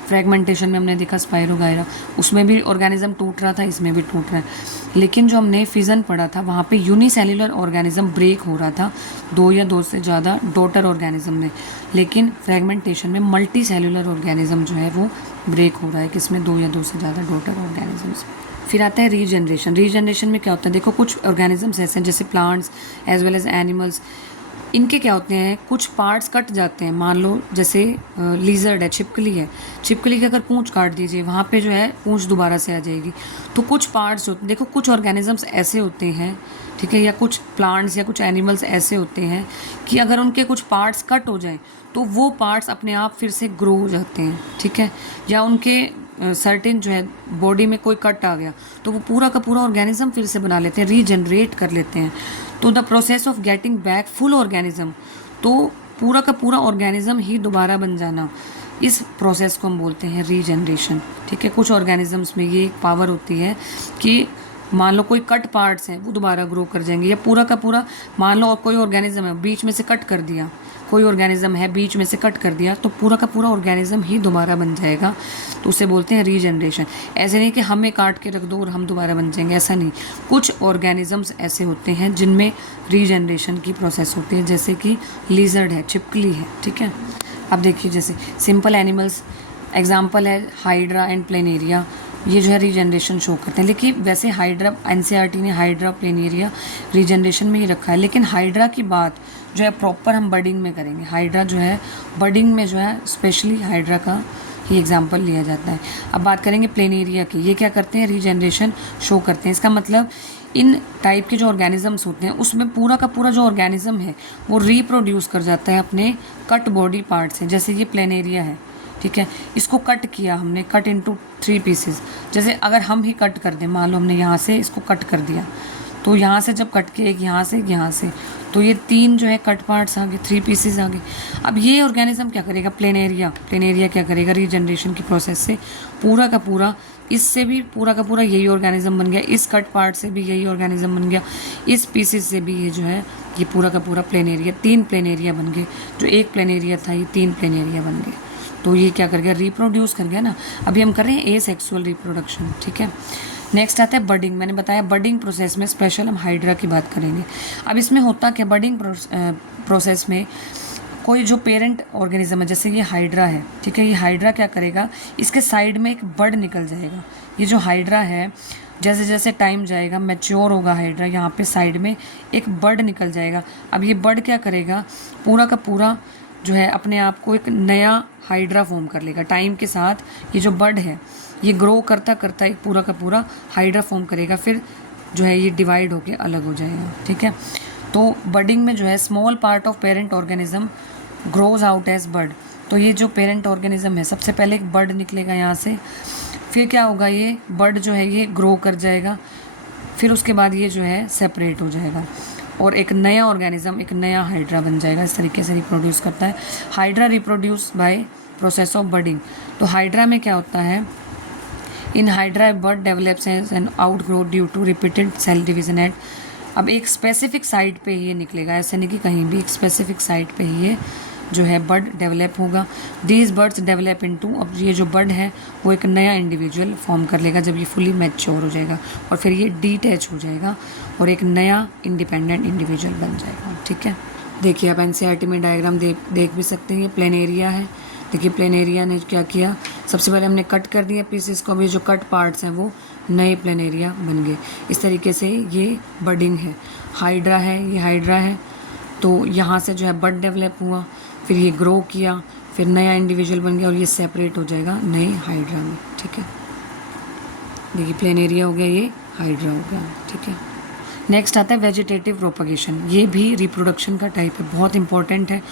फ्रेगमेंटेशन में हमने देखा स्पाइरोगायरा, उसमें भी ऑर्गेनिज्म टूट रहा था, इसमें भी टूट रहा है। लेकिन जो हमने फिजन पढ़ा था वहाँ पे यूनिसेल्युलर ऑर्गेनिज्म ब्रेक हो रहा था 2 या 2 से ज़्यादा डॉटर ऑर्गेनिज्म में। लेकिन फ्रेगमेंटेशन में मल्टी सेल्युलर ऑर्गेनिज्म जो है वो ब्रेक हो रहा है, किसमें? 2 या 2 से ज़्यादा डॉटर ऑर्गेनिजम्स। फिर आता है रीजनरेशन। रीजनरेशन में क्या होता है? देखो, कुछ ऑर्गेनिजम्स ऐसे हैं जैसे plants as well as animals, इनके क्या होते हैं, कुछ पार्ट्स कट जाते हैं। मान लो जैसे लिजर्ड है, छिपकली है, छिपकली की अगर पूंछ काट दीजिए, वहाँ पे जो है पूंछ दोबारा से आ जाएगी। तो कुछ पार्ट्स होते, देखो कुछ ऑर्गेनिजम्स ऐसे होते हैं, ठीक है, या कुछ प्लांट्स या कुछ एनिमल्स ऐसे होते हैं कि अगर उनके कुछ पार्ट्स कट हो जाएं तो वो पार्ट्स अपने आप फिर से ग्रो हो जाते हैं, ठीक है। या उनके सर्टेन जो है बॉडी में कोई कट आ गया तो वो पूरा का पूरा ऑर्गेनिज्म फिर से बना लेते हैं, रीजनरेट कर लेते हैं। तो the process of getting back full organism, तो पूरा का पूरा ऑर्गेनिज्म ही दोबारा बन जाना, इस प्रोसेस को हम बोलते हैं रीजनरेशन, ठीक है। कुछ ऑर्गेनिजम्स में ये पावर होती है कि मान लो कोई कट पार्ट्स हैं वो दोबारा ग्रो कर जाएंगे, या पूरा का पूरा मान लो कोई ऑर्गेनिज्म है बीच में से कट कर दिया, कोई ऑर्गेनिज्म है बीच में से कट कर दिया तो पूरा का पूरा ऑर्गेनिज्म ही दोबारा बन जाएगा, तो उसे बोलते हैं रीजनरेशन। ऐसे नहीं कि हमें काट के रख दो और हम दोबारा बन जाएंगे, ऐसा नहीं। कुछ ऑर्गेनिजम्स ऐसे होते हैं जिनमें रीजनरेशन की प्रोसेस होती है, जैसे कि लिजर्ड है, छिपकली है, ठीक है। अब देखिए जैसे सिंपल एनिमल्स, एग्जाम्पल है हाइड्रा एंड प्लेनेरिया, ये जो है रीजनरेशन शो करते हैं। लेकिन वैसे हाइड्रा, एनसीईआरटी ने हाइड्रा प्लेनेरिया रीजनरेशन में ही रखा है, लेकिन हाइड्रा की बात जो है प्रॉपर हम बर्डिंग में करेंगे। हाइड्रा जो है बर्डिंग में जो है स्पेशली हाइड्रा का ही एग्जाम्पल लिया जाता है। अब बात करेंगे प्लेनेरिया की, ये क्या करते हैं? रीजनरेशन शो करते हैं। इसका मतलब इन टाइप के जो ऑर्गेनिजम्स होते हैं उसमें पूरा का पूरा जो ऑर्गेनिज्म है वो रिप्रोड्यूस कर जाता है अपने कट बॉडी पार्ट से। जैसे ये प्लेनेरिया है, ठीक है, इसको कट किया हमने, कट इनटू 3 पीसेस। जैसे अगर हम ही कट कर दें, मान लो हमने यहाँ से इसको कट कर दिया, तो यहाँ से जब कट किया, एक यहाँ से, तो ये 3 जो है कट पार्ट्स आ गए, 3 पीसेस आ गए। अब ये ऑर्गेनिज्म क्या करेगा? प्लेनेरिया क्या करेगा? रीजनरेशन की प्रोसेस से पूरा का पूरा, इससे भी पूरा का पूरा यही ऑर्गेनिज्म बन गया, इस कट पार्ट से भी यही ऑर्गेनिज्म बन गया, इस पीसेस से भी ये जो है ये पूरा का पूरा प्लेनेरिया, 3 प्लेनेरिया बन गए। जो एक प्लेनेरिया था ये 3 प्लेनेरिया बन गए। तो ये क्या कर गया? रिप्रोड्यूस कर गया ना। अभी हम कर रहे हैं एसेक्सुअल रिप्रोडक्शन, ठीक है। नेक्स्ट आता है बडिंग। मैंने बताया बडिंग प्रोसेस में स्पेशल हम हाइड्रा की बात करेंगे। अब इसमें होता क्या? बडिंग प्रोसेस में कोई जो पेरेंट ऑर्गेनिज्म है, जैसे ये हाइड्रा है, ठीक है, ये हाइड्रा क्या करेगा? इसके साइड में एक बड निकल जाएगा। ये जो हाइड्रा है जैसे जैसे टाइम जाएगा मैच्योर होगा हाइड्रा, यहाँ पे साइड में एक बड निकल जाएगा। अब ये बड क्या करेगा? पूरा का पूरा जो है अपने आप को एक नया हाइड्रा फॉर्म कर लेगा। टाइम के साथ ये जो बड है ये ग्रो करता करता एक पूरा का पूरा हाइड्रा फॉर्म करेगा, फिर जो है ये डिवाइड होके अलग हो जाएगा, ठीक है। तो बडिंग में जो है small part of parent organism grows out as bud. तो ये जो पेरेंट ऑर्गेनिज्म है सबसे पहले एक बड निकलेगा यहाँ से, फिर क्या होगा? ये बड जो है ये ग्रो कर जाएगा, फिर उसके बाद ये जो है सेपरेट हो जाएगा। और एक नया ऑर्गेनिज्म, एक नया हाइड्रा बन जाएगा। इस तरीके से रिप्रोड्यूस करता है। Hydra reproduce by process of budding. तो हाइड्रा में क्या होता है, in hydra bud develops an outgrowth due to repeated cell division at. अब एक स्पेसिफिक साइट पे ही ये निकलेगा, ऐसे नहीं कि कहीं भी, एक स्पेसिफिक साइट पे ही ये जो है बर्ड डेवलप होगा। दीज बर्ड्स डेवलप इनटू, अब ये जो बर्ड है वो एक नया इंडिविजुअल फॉर्म कर लेगा जब ये फुली मैच्योर हो जाएगा, और फिर ये डीटैच हो जाएगा और एक नया इंडिपेंडेंट इंडिविजुअल बन जाएगा। ठीक है, देखिए आप एनसीईआरटी में डायग्राम देख भी सकते हैं। ये प्लेनेरिया है। देखिए प्लेनेरिया ने क्या किया, सबसे पहले हमने कट कर दिया पीसेस को, अभी जो कट पार्ट्स हैं वो नए प्लेनेरिया बन गए। इस तरीके से ये बडिंग है। हाइड्रा है, ये हाइड्रा है, तो यहाँ से जो है बड डेवलप हुआ, फिर ये ग्रो किया, फिर नया इंडिविजुअल बन गया और ये सेपरेट हो जाएगा नए हाइड्रा में। ठीक है, देखिए प्लेनेरिया हो गया, ये हाइड्रा हो गया। ठीक है, नेक्स्ट आता है वेजिटेटिव प्रोपगेशन। ये भी रिप्रोडक्शन का टाइप है, बहुत इंपॉर्टेंट है।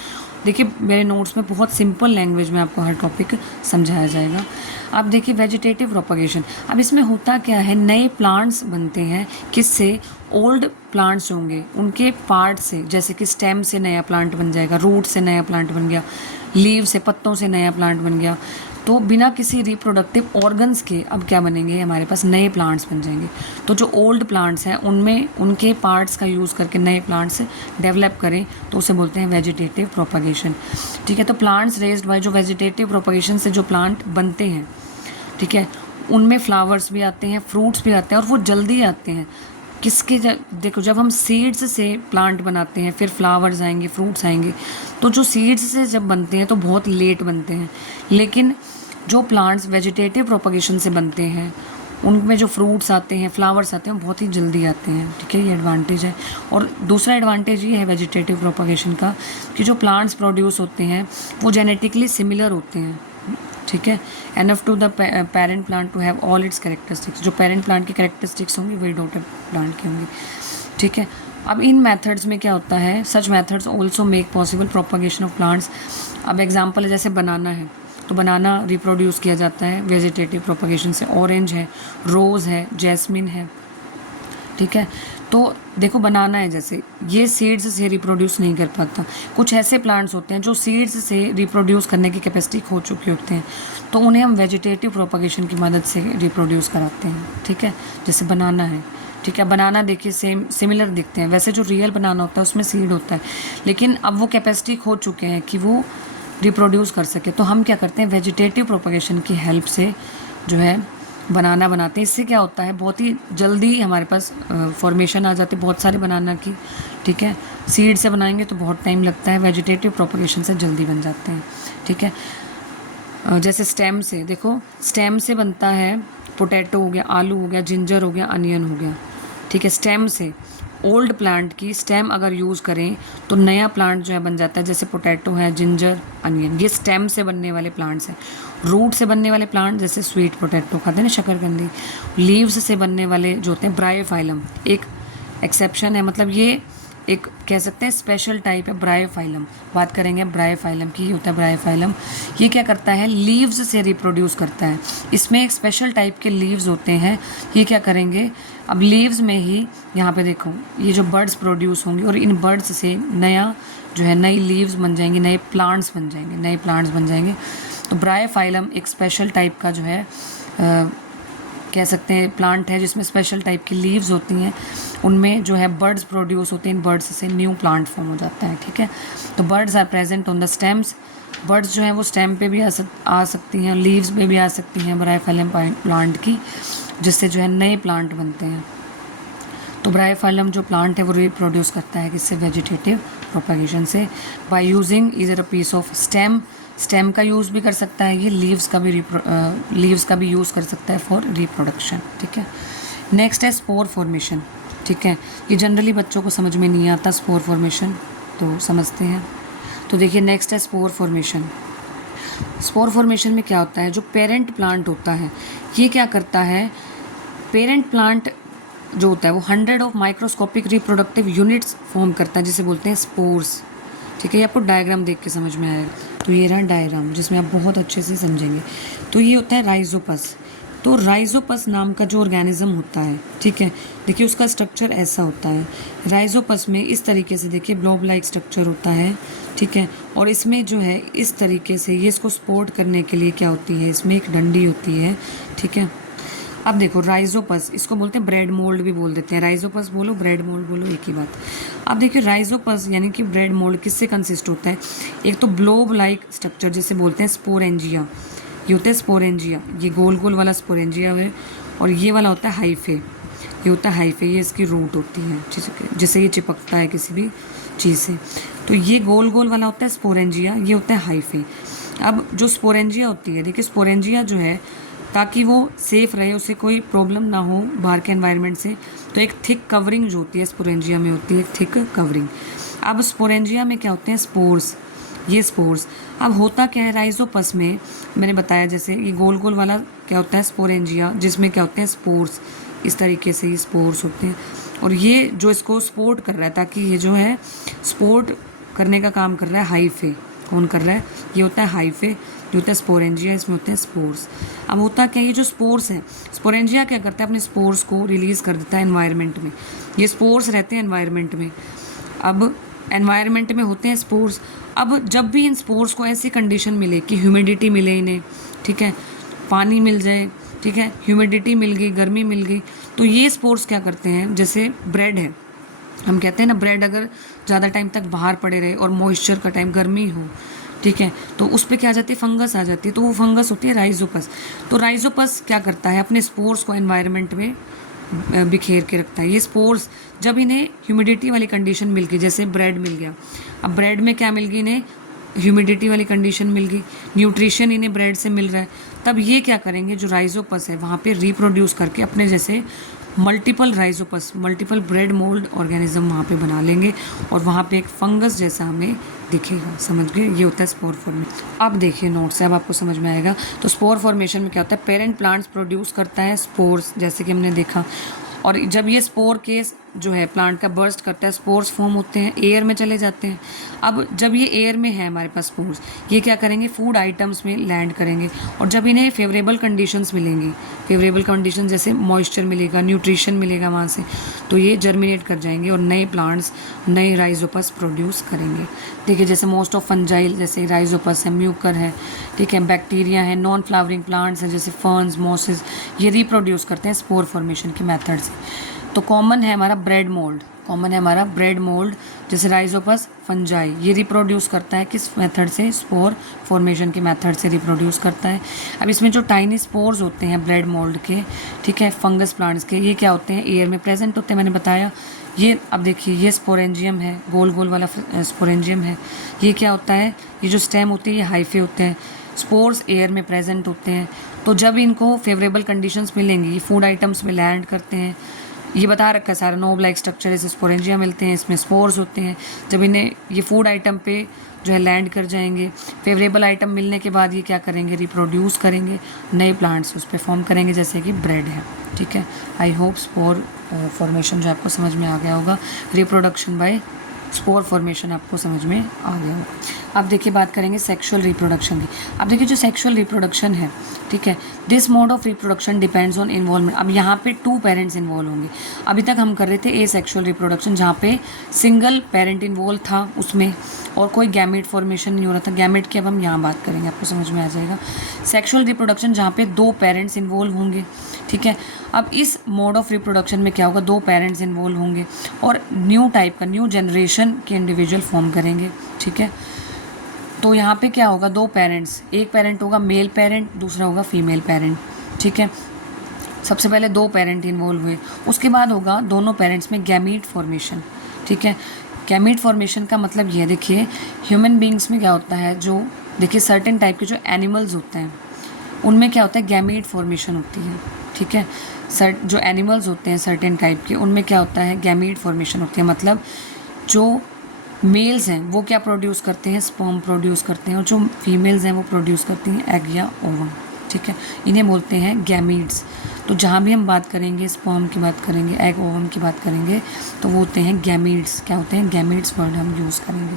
देखिए मेरे नोट्स में बहुत सिंपल लैंग्वेज में आपको हर टॉपिक समझाया जाएगा। अब देखिए वेजिटेटिव प्रोपगेशन, अब इसमें होता क्या है, नए प्लांट्स बनते हैं। किससे, ओल्ड प्लांट्स होंगे उनके पार्ट से, जैसे कि स्टेम से नया प्लांट बन जाएगा, रूट से नया प्लांट बन गया, लीव से, पत्तों से नया प्लांट बन गया। तो बिना किसी रिप्रोडक्टिव ऑर्गन्स के अब क्या बनेंगे, हमारे पास नए प्लांट्स बन जाएंगे। तो जो ओल्ड प्लांट्स हैं उनमें उनके पार्ट्स का यूज़ करके नए प्लांट्स डेवलप करें तो उसे बोलते हैं वेजिटेटिव प्रोपगेशन। ठीक है, तो प्लांट्स रेज्ड बाय, जो वेजिटेटिव प्रोपगेशन से जो प्लांट बनते हैं, ठीक है, उनमें फ्लावर्स भी आते हैं, फ्रूट्स भी आते हैं, और वो जल्दी आते हैं। किसके, देखो जब हम सीड्स से प्लांट बनाते हैं फिर फ्लावर्स आएंगे, फ्रूट्स आएंगे, तो जो सीड्स से जब बनते हैं तो बहुत लेट बनते हैं, लेकिन जो प्लांट्स वेजिटेटिव प्रोपगेशन से बनते हैं उनमें जो फ्रूट्स आते हैं, फ्लावर्स आते हैं, वो बहुत ही जल्दी आते हैं। ठीक है, ये एडवांटेज है। और दूसरा एडवांटेज ये है वेजिटेटिव प्रोपगेशन का कि जो प्लांट्स प्रोड्यूस होते हैं वो जेनेटिकली सिमिलर होते हैं। ठीक है, enough to the parent plant to have all its characteristics. जो पेरेंट प्लांट की कैरेक्टरिस्टिक्स होंगी वही डॉटर प्लांट की होंगी। ठीक है, अब इन मेथड्स में क्या होता है, such methods also make possible propagation of plants. अब एग्जांपल है, जैसे बनाना है, तो बनाना रिप्रोड्यूस किया जाता है वेजिटेटिव प्रोपगेशन से। ऑरेंज है, रोज़ है, जैस्मिन है। ठीक है, तो देखो बनाना है, जैसे ये सीड्स से रिप्रोड्यूस नहीं कर पाता। कुछ ऐसे प्लांट्स होते हैं जो सीड्स से रिप्रोड्यूस करने की कैपेसिटी खो चुके होते हैं, तो उन्हें हम वेजिटेटिव प्रोपगेशन की मदद से रिप्रोड्यूस कराते हैं। ठीक है, जैसे बनाना है। ठीक है, बनाना देखिए सेम सिमिलर दिखते हैं, वैसे जो रियल बनाना होता है उसमें सीड होता है, लेकिन अब वो कैपेसिटी खो चुके हैं कि वो रिप्रोड्यूस कर सके। तो हम क्या करते हैं, वेजिटेटिव प्रोपगेशन की हेल्प से जो है बनाना बनाते हैं। इससे क्या होता है, बहुत ही जल्दी हमारे पास फॉर्मेशन आ जाती है बहुत सारे बनाना की। ठीक है, सीड से बनाएंगे तो बहुत टाइम लगता है, वेजिटेटिव प्रोपगेशन से जल्दी बन जाते हैं। ठीक है, जैसे स्टेम से, देखो स्टेम से बनता है पोटैटो हो गया, आलू हो गया, जिंजर हो गया, अनियन हो गया। ठीक है, स्टेम से ओल्ड प्लांट की स्टेम अगर यूज़ करें तो नया प्लांट जो है बन जाता है, जैसे पोटैटो है, जिंजर, अनियन, ये स्टेम से बनने वाले प्लांट्स हैं। रूट से बनने वाले प्लांट जैसे स्वीट पोटैटो खाते हैं ना, शकरकंदी। लीव्स से बनने वाले जो होते हैं ब्रायोफाइलम, एक एक्सेप्शन है, मतलब ये एक कह सकते हैं स्पेशल टाइप है ब्रायोफाइलम। बात करेंगे ब्रायोफाइलम की, ये होता है ब्रायोफाइलम। ये क्या करता है, लीव्स से रिप्रोड्यूस करता है। इसमें एक स्पेशल टाइप के लीव्स होते हैं। ये क्या करेंगे, अब लीव्स में ही यहाँ पे देखो ये जो बर्ड्स प्रोड्यूस होंगे और इन बर्ड्स से नया जो है नई लीव्स बन जाएंगी, नए प्लांट्स बन जाएंगे, नए प्लांट्स बन जाएंगे। तो ब्रायोफाइलम एक स्पेशल टाइप का जो है कह सकते हैं प्लांट है जिसमें स्पेशल टाइप की लीव्स होती हैं, उनमें जो है बर्ड्स प्रोड्यूस होते हैं, इन बर्ड्स से न्यू प्लांट फॉर्म हो जाता है। ठीक है, तो buds are present on the stems. Buds जो हैं वो स्टेम पे भी आ सकती हैं, लीव्स पे भी आ सकती हैं ब्रायोफाइलम प्लांट की, जिससे जो है नए प्लांट बनते हैं। तो ब्रायोफाइलम जो प्लांट है वो रिप्रोड्यूस करता है किससे, वेजिटेटिव प्रोपगेशन से, by using either a piece of stem. Stem का यूज़ भी कर सकता है ये, लीव्स का भी यूज़ कर सकता है फॉर रिप्रोडक्शन। ठीक है, नेक्स्ट है स्पोर फॉर्मेशन। ठीक है, ये जनरली बच्चों को समझ में नहीं आता स्पोर फॉर्मेशन, तो समझते हैं। तो देखिए नेक्स्ट है स्पोर फॉर्मेशन। स्पोर फॉर्मेशन में क्या होता है, जो पेरेंट प्लांट होता है ये क्या करता है, पेरेंट प्लांट जो होता है वो 100 of microscopic reproductive units form करता है, जिसे बोलते हैं स्पोर्स। ठीक है, ये आपको डायग्राम देख के समझ में आएगा। तो ये रहा डायग्राम जिसमें आप बहुत अच्छे से समझेंगे। तो ये होता है राइजोपस, तो राइजोपस नाम का जो ऑर्गेनिज्म होता है, ठीक है, देखिए उसका स्ट्रक्चर ऐसा होता है। राइजोपस में इस तरीके से देखिए ब्लॉब लाइक स्ट्रक्चर होता है, ठीक है, और इसमें जो है इस तरीके से ये इसको सपोर्ट करने के लिए क्या होती है, इसमें एक डंडी होती है, ठीक है। अब देखो राइजोपस, इसको बोलते हैं ब्रेड मोल्ड भी बोल देते हैं, राइजोपस बोलो ब्रेड मोल्ड बोलो एक ही बात। अब देखिए राइजोपस यानी कि ब्रेड मोल्ड किससे कंसिस्ट होता है, एक तो ब्लोब लाइक स्ट्रक्चर जिसे बोलते हैं स्पोरेंजिया, ये होता है स्पोरेंजिया, ये गोल गोल वाला स्पोरेंजिया है, और ये वाला होता है हाइफे, ये होता है हाइफे, ये इसकी रूट होती है जिससे ये चिपकता है किसी भी चीज़ से। तो ये गोल गोल वाला होता है स्पोरेंजिया, ये होता है हाइफे। अब जो स्पोरेंजिया होती है, देखिए स्पोरेंजिया जो है ताकि वो सेफ़ रहे, उसे कोई प्रॉब्लम ना हो बाहर के एनवायरनमेंट से, तो एक थिक कवरिंग जो होती है स्पोरेंजिया में होती है, एक थिक कवरिंग। अब स्पोरेंजिया में क्या होते हैं, स्पोर्स, ये स्पोर्स। अब होता क्या है राइजोपस में, मैंने बताया जैसे ये गोल गोल वाला क्या होता है स्पोरेंजिया, जिसमें क्या होते हैं स्पोर्स, इस तरीके से ये स्पोर्स होते हैं, और ये जो इसको सपोर्ट कर रहा है, ताकि ये जो है सपोर्ट करने का काम कर रहा है हाइफे, कौन कर रहा है, ये होता है हाइफे, जो होता है स्पोरेंजिया, इसमें होते हैं स्पोर्स। अब होता क्या, ये जो स्पोर्स हैं, स्पोरेंजिया क्या करता है, अपने स्पोर्स को रिलीज़ कर देता है एनवायरनमेंट में, ये स्पोर्स रहते हैं एनवायरनमेंट में। अब एनवायरनमेंट में होते हैं स्पोर्स। अब जब भी इन स्पोर्स को ऐसी कंडीशन मिले कि ह्यूमिडिटी मिले इन्हें, ठीक है, पानी मिल जाए, ठीक है, ह्यूमिडिटी मिल गई, गर्मी मिल गई, तो ये स्पोर्स क्या करते हैं, जैसे ब्रेड है, हम कहते हैं ना ब्रेड अगर ज़्यादा टाइम तक बाहर पड़े रहे और मॉइस्चर का टाइम गर्मी हो, ठीक है, तो उस पर क्या आ जाती है, फंगस आ जाती है, तो वो फंगस होती है राइजोपस। तो राइजोपस क्या करता है, अपने स्पोर्स को एनवायरनमेंट में बिखेर के रखता है। ये स्पोर्स जब इन्हें ह्यूमिडिटी वाली कंडीशन मिल गई, जैसे ब्रेड मिल गया, अब ब्रेड में क्या मिल गई इन्हें, ह्यूमिडिटी वाली कंडीशन मिल गई, न्यूट्रिशन इन्हें ब्रेड से मिल रहा है, तब ये क्या करेंगे, जो राइजोपस है वहाँ पे रिप्रोड्यूस करके अपने जैसे multiple Rhizopus, multiple bread mould organism वहाँ पे बना लेंगे, और वहाँ पे एक फंगस जैसा हमें दिखेगा, समझ गए, ये होता है स्पोर फॉर्मेशन। अब देखिए नोट से अब आपको समझ में आएगा। तो स्पोर फॉर्मेशन में क्या होता है, पेरेंट प्लांट्स प्रोड्यूस करता है स्पोर्स, जैसे कि हमने देखा, और जब ये स्पोर केस जो है प्लांट का बर्स्ट करता है, स्पोर्स फॉर्म होते हैं, एयर में चले जाते हैं। अब जब ये एयर में है हमारे पास स्पोर्स, ये क्या करेंगे, फूड आइटम्स में लैंड करेंगे, और जब इन्हें फेवरेबल कंडीशंस मिलेंगी, फेवरेबल कंडीशन जैसे मॉइस्चर मिलेगा, न्यूट्रिशन मिलेगा वहाँ से, तो ये जर्मिनेट कर जाएंगे और नए प्लांट्स, नए राइजोपस प्रोड्यूस करेंगे। देखिए जैसे मोस्ट ऑफ फंजाइल जैसे राइजोपस है, म्यूकर है, ठीक है, बैक्टीरिया है, नॉन फ्लावरिंग प्लांट्स हैं जैसे फर्न्स, मॉसेस, ये रिप्रोड्यूस करते हैं स्पोर फॉर्मेशन की मेथड से। तो कॉमन है हमारा ब्रेड मोल्ड, कॉमन है हमारा ब्रेड मोल्ड, जैसे राइजोपस फंजाई, ये रिप्रोड्यूस करता है किस मेथड से, स्पोर फॉर्मेशन की मेथड से रिप्रोड्यूस करता है। अब इसमें जो टाइनी स्पोर्स होते हैं ब्रेड मोल्ड के, ठीक है, फंगस प्लांट्स के, ये क्या होते हैं, एयर में प्रेजेंट होते हैं, मैंने बताया। ये अब देखिए ये स्पोरेंजियम है, गोल गोल वाला स्पोरेंजियम है, ये क्या होता है, ये जो स्टेम होती है ये हाइफे होते हैं, स्पोर्स एयर में प्रेजेंट होते हैं। तो जब इनको फेवरेबल कंडीशंस मिलेंगी, ये फूड आइटम्स में लैंड करते हैं, ये बता रखा है सारा, नोब लाइक स्ट्रक्चर ऐसे स्पोरेंजिया मिलते हैं, इसमें स्पोर्स होते हैं। जब इन्हें ये फूड आइटम पे जो है लैंड कर जाएंगे, फेवरेबल आइटम मिलने के बाद ये क्या करेंगे, रिप्रोड्यूस करेंगे, नए प्लांट्स उस पर फॉर्म करेंगे, जैसे कि ब्रेड है, ठीक है। आई होप स्पोर फॉर्मेशन जो आपको समझ में आ गया होगा, रिप्रोडक्शन बाय स्पोर फॉर्मेशन आपको समझ में आ गया होगा। अब देखिए बात करेंगे सेक्सुअल रिप्रोडक्शन की। अब देखिए जो सेक्सुअल रिप्रोडक्शन है, ठीक है, this mode of reproduction depends on involvement. अब यहाँ पे 2 पेरेंट्स इन्वॉल्व होंगे। अभी तक हम कर रहे थे ए सेक्शुअल रिप्रोडक्शन, जहाँ पे सिंगल पेरेंट इन्वॉल्व था उसमें, और कोई गैमेट फॉर्मेशन नहीं हो रहा था। गैमेट की अब हम यहाँ बात करेंगे, आपको समझ में आ जाएगा। सेक्शुअल रिप्रोडक्शन जहाँ पे 2 पेरेंट्स इन्वॉल्व होंगे, ठीक है। अब इस मोड ऑफ रिप्रोडक्शन में क्या होगा, 2 पेरेंट्स इन्वॉल्व होंगे और न्यू टाइप का, न्यू जनरेशन के इंडिविजुअल फॉर्म करेंगे, ठीक है। तो यहाँ पे क्या होगा, 2 पेरेंट्स, एक पेरेंट होगा मेल पेरेंट, दूसरा होगा फीमेल पेरेंट, ठीक है। सबसे पहले 2 पेरेंट इन्वॉल्व हुए, उसके बाद होगा दोनों पेरेंट्स में गैमीट फॉर्मेशन, ठीक है। गैमीट फॉर्मेशन का मतलब ये, देखिए ह्यूमन बींग्स में क्या होता है, जो देखिए सर्टेन टाइप के जो एनिमल्स होते हैं उनमें क्या होता है, गैमीट फॉर्मेशन होती है, ठीक है। जो एनिमल्स होते हैं सर्टेन टाइप के, उनमें क्या होता है, गैमीट फॉर्मेशन होती है। मतलब जो मेल्स हैं वो क्या प्रोड्यूस करते हैं, स्पर्म प्रोड्यूस करते हैं, और जो फीमेल्स हैं वो प्रोड्यूस करती हैं एग या ओवम, ठीक है। इन्हें बोलते हैं गैमीट्स। तो जहाँ भी हम बात करेंगे, स्पर्म की बात करेंगे, एग ओवम की बात करेंगे, तो वो होते हैं गैमीट्स। क्या होते हैं, गैमीट्स वर्ड हम यूज़ करेंगे।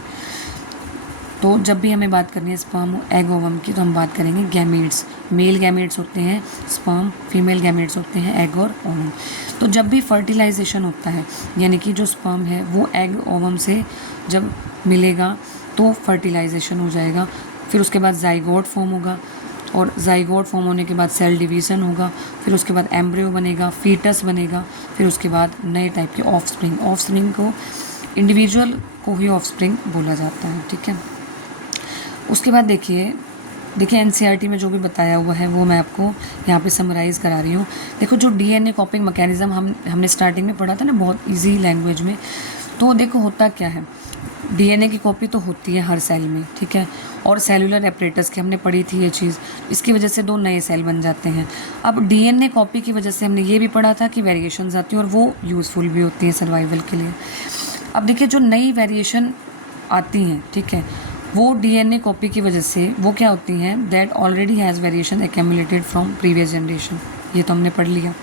तो जब भी हमें बात करनी है स्पर्म एग ओवम की, तो हम बात करेंगे गैमेट्स। मेल गैमेट्स होते हैं स्पर्म, फीमेल गैमेट्स होते हैं एग और ओवम। तो जब भी फर्टिलाइजेशन होता है, यानी कि जो स्पर्म है वो एग ओवम से जब मिलेगा तो फर्टिलाइजेशन हो जाएगा। फिर उसके बाद जाइगोट फॉर्म होगा, और जाइगोट फॉर्म होने के बाद सेल डिवीज़न होगा, फिर उसके बाद एम्ब्रियो बनेगा, फीटस बनेगा, फिर उसके बाद नए टाइप के ऑफस्प्रिंग। ऑफस्प्रिंग को इंडिविजुअल को ही ऑफस्प्रिंग बोला जाता है, ठीक है। उसके बाद देखिए एनसीईआरटी में जो भी बताया हुआ है वो मैं आपको यहाँ पे समराइज़ करा रही हूँ। देखो जो डीएनए कॉपिंग मैकेनिज्म हमने स्टार्टिंग में पढ़ा था ना, बहुत इजी लैंग्वेज में। तो देखो होता क्या है, डीएनए की कॉपी तो होती है हर सेल में, ठीक है। और सेलुलर एपरेटस की हमने पढ़ी थी ये चीज़, इसकी वजह से 2 नए सेल बन जाते हैं। अब डीएनए कॉपी की वजह से हमने ये भी पढ़ा था कि वेरिएशंस आती हैं और वो यूज़फुल भी होती हैं सर्वाइवल के लिए। अब देखिए जो नई वेरिएशन आती हैं, ठीक है, वो डीएनए कॉपी की वजह से वो क्या होती हैं, that already has variation accumulated from previous generation. ये तो हमने पढ़ लिया।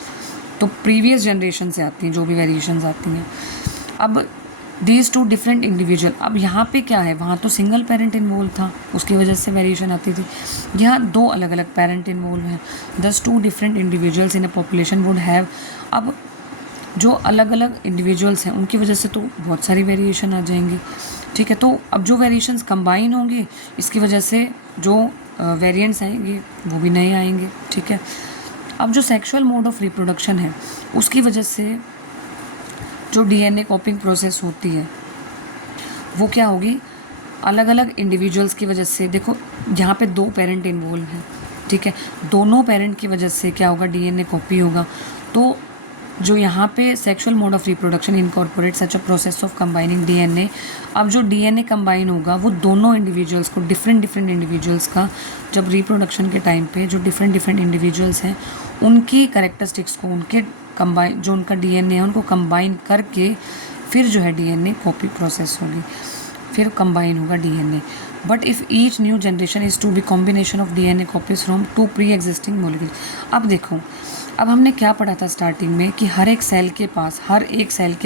तो प्रीवियस जनरेशन से आती हैं जो भी वेरिएशंस आती हैं। अब दीज 2 डिफरेंट इंडिविजुअल, अब यहाँ पे क्या है, वहाँ तो सिंगल पेरेंट इन्वॉल्व था, उसकी वजह से वेरिएशन आती थी। यहाँ 2 अलग अलग पेरेंट इन्वॉल्व हैं, दस 2 different individuals in a population would have. अब जो अलग अलग इंडिविजुअल्स हैं उनकी वजह से तो बहुत सारी वेरिएशन आ जाएंगी, ठीक है। तो अब जो वेरिएशंस कंबाइन होंगे, इसकी वजह से जो वेरिएंट्स आएंगे वो भी नए आएंगे, ठीक है। अब जो सेक्सुअल मोड ऑफ रिप्रोडक्शन है, उसकी वजह से जो डीएनए कॉपिंग प्रोसेस होती है वो क्या होगी, अलग अलग इंडिविजुअल्स की वजह से। देखो यहाँ पे 2 पेरेंट इन्वॉल्व हैं, ठीक है, दोनों पेरेंट की वजह से क्या होगा, डीएनए कॉपी होगा। तो जो यहाँ पे sexual mode of reproduction incorporate such a process of combining DNA. अब जो डीएनए कंबाइन होगा वो दोनों इंडिविजुअल्स को, डिफरेंट इंडिविजुअल्स का जब रिप्रोडक्शन के टाइम पे जो डिफरेंट इंडिविजुअल्स हैं उनकी कैरेक्टरिस्टिक्स को, उनके कंबाइन जो उनका डीएनए है उनको कंबाइन करके फिर जो है डीएनए कॉपी प्रोसेस होगी, फिर कंबाइन होगा DNA. But if each new generation is to be combination of DNA copies from 2 pre existing molecules. अब देखो, अब हमने क्या पढ़ा था स्टार्टिंग में कि हर एक सेल के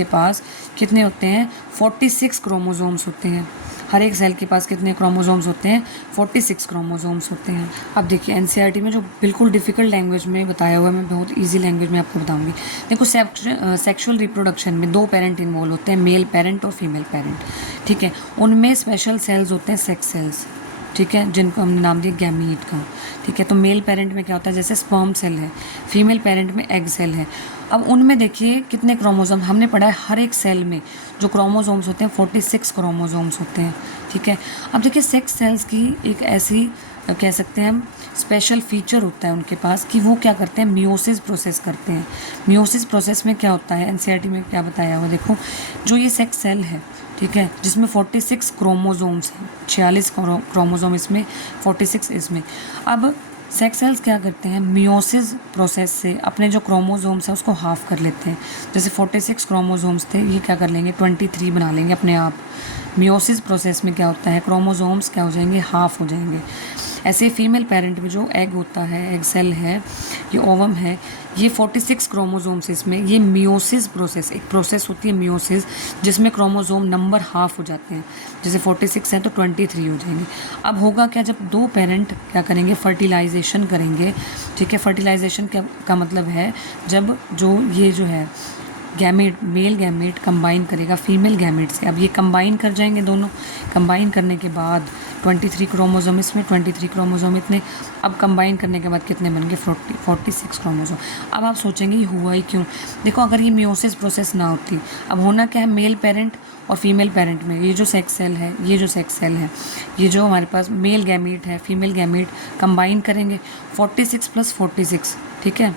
पास कितने होते हैं, 46 क्रोमोसोम्स होते हैं। हर एक सेल के पास कितने क्रोमोसोम्स होते हैं, 46 क्रोमोसोम्स होते हैं। अब देखिए एनसीईआरटी में जो बिल्कुल डिफ़िकल्ट लैंग्वेज में बताया हुआ है, मैं बहुत इजी लैंग्वेज में आपको बताऊंगी। देखो सेक्सुअल रिप्रोडक्शन में 2 पेरेंट इन्वॉल्व होते हैं, मेल पेरेंट और फीमेल पेरेंट, ठीक है। उनमें स्पेशल सेल्स होते हैं सेक्स सेल्स, ठीक है, जिनको हमने नाम दिया गैमीट का, ठीक है। तो मेल पेरेंट में क्या होता है, जैसे स्पर्म सेल है, फीमेल पेरेंट में एग सेल है। अब उनमें देखिए कितने क्रोमोसोम हमने पढ़ा है, हर एक सेल में जो क्रोमोसोम्स होते हैं 46 क्रोमोसोम्स होते हैं, ठीक है। अब देखिए सेक्स सेल्स की एक ऐसी कह सकते हैं हम स्पेशल फीचर होता है उनके पास कि वो क्या करते हैं, मियोसिस प्रोसेस करते हैं। मियोसिस प्रोसेस में क्या होता है, एनसीईआरटी में क्या बताया हुआ, देखो जो ये सेक्स सेल है, ठीक है, जिसमें 46 क्रोमोसोम्स हैं, 46 क्रोमोसोम इसमें, 46 इसमें। अब सेक्स सेल्स क्या करते हैं, मियोसिस प्रोसेस से अपने जो क्रोमोसोम्स हैं उसको हाफ कर लेते हैं। जैसे 46 क्रोमोसोम्स थे, ये क्या कर लेंगे, 23 बना लेंगे अपने आप। मियोसिस प्रोसेस में क्या होता है, क्रोमोसोम्स क्या हो जाएंगे, हाफ हो जाएंगे। ऐसे फीमेल पेरेंट में जो एग होता है, एग सेल है, ये ओवम है, ये 46 क्रोमोसोम्स इसमें, ये मियोसिस प्रोसेस, एक प्रोसेस होती है मियोसिस, जिसमें क्रोमोसोम नंबर हाफ हो जाते हैं। जैसे 46 है तो 23 हो जाएंगे। अब होगा क्या, जब 2 पेरेंट क्या करेंगे, फर्टिलाइजेशन करेंगे, ठीक है। फर्टिलाइजेशन का मतलब है जब जो ये जो है गैमेट, मेल गैमेट कंबाइन करेगा फीमेल गैमेट से। अब ये कंबाइन कर जाएंगे दोनों, कंबाइन करने के बाद 23 क्रोमोसोम इसमें, 23 क्रोमोसोम इतने। अब कंबाइन करने के बाद कितने बन गए, 46 क्रोमोसोम। अब आप सोचेंगे ये हुआ ही क्यों, देखो अगर ये मियोसिस प्रोसेस ना होती, अब होना क्या है, मेल पेरेंट और फीमेल पेरेंट में ये जो सेक्स सेल है, ये जो सेक्स सेल है, ये जो हमारे पास मेल गैमेट है, फीमेल गैमेट कंबाइन करेंगे 46 + 46, ठीक है,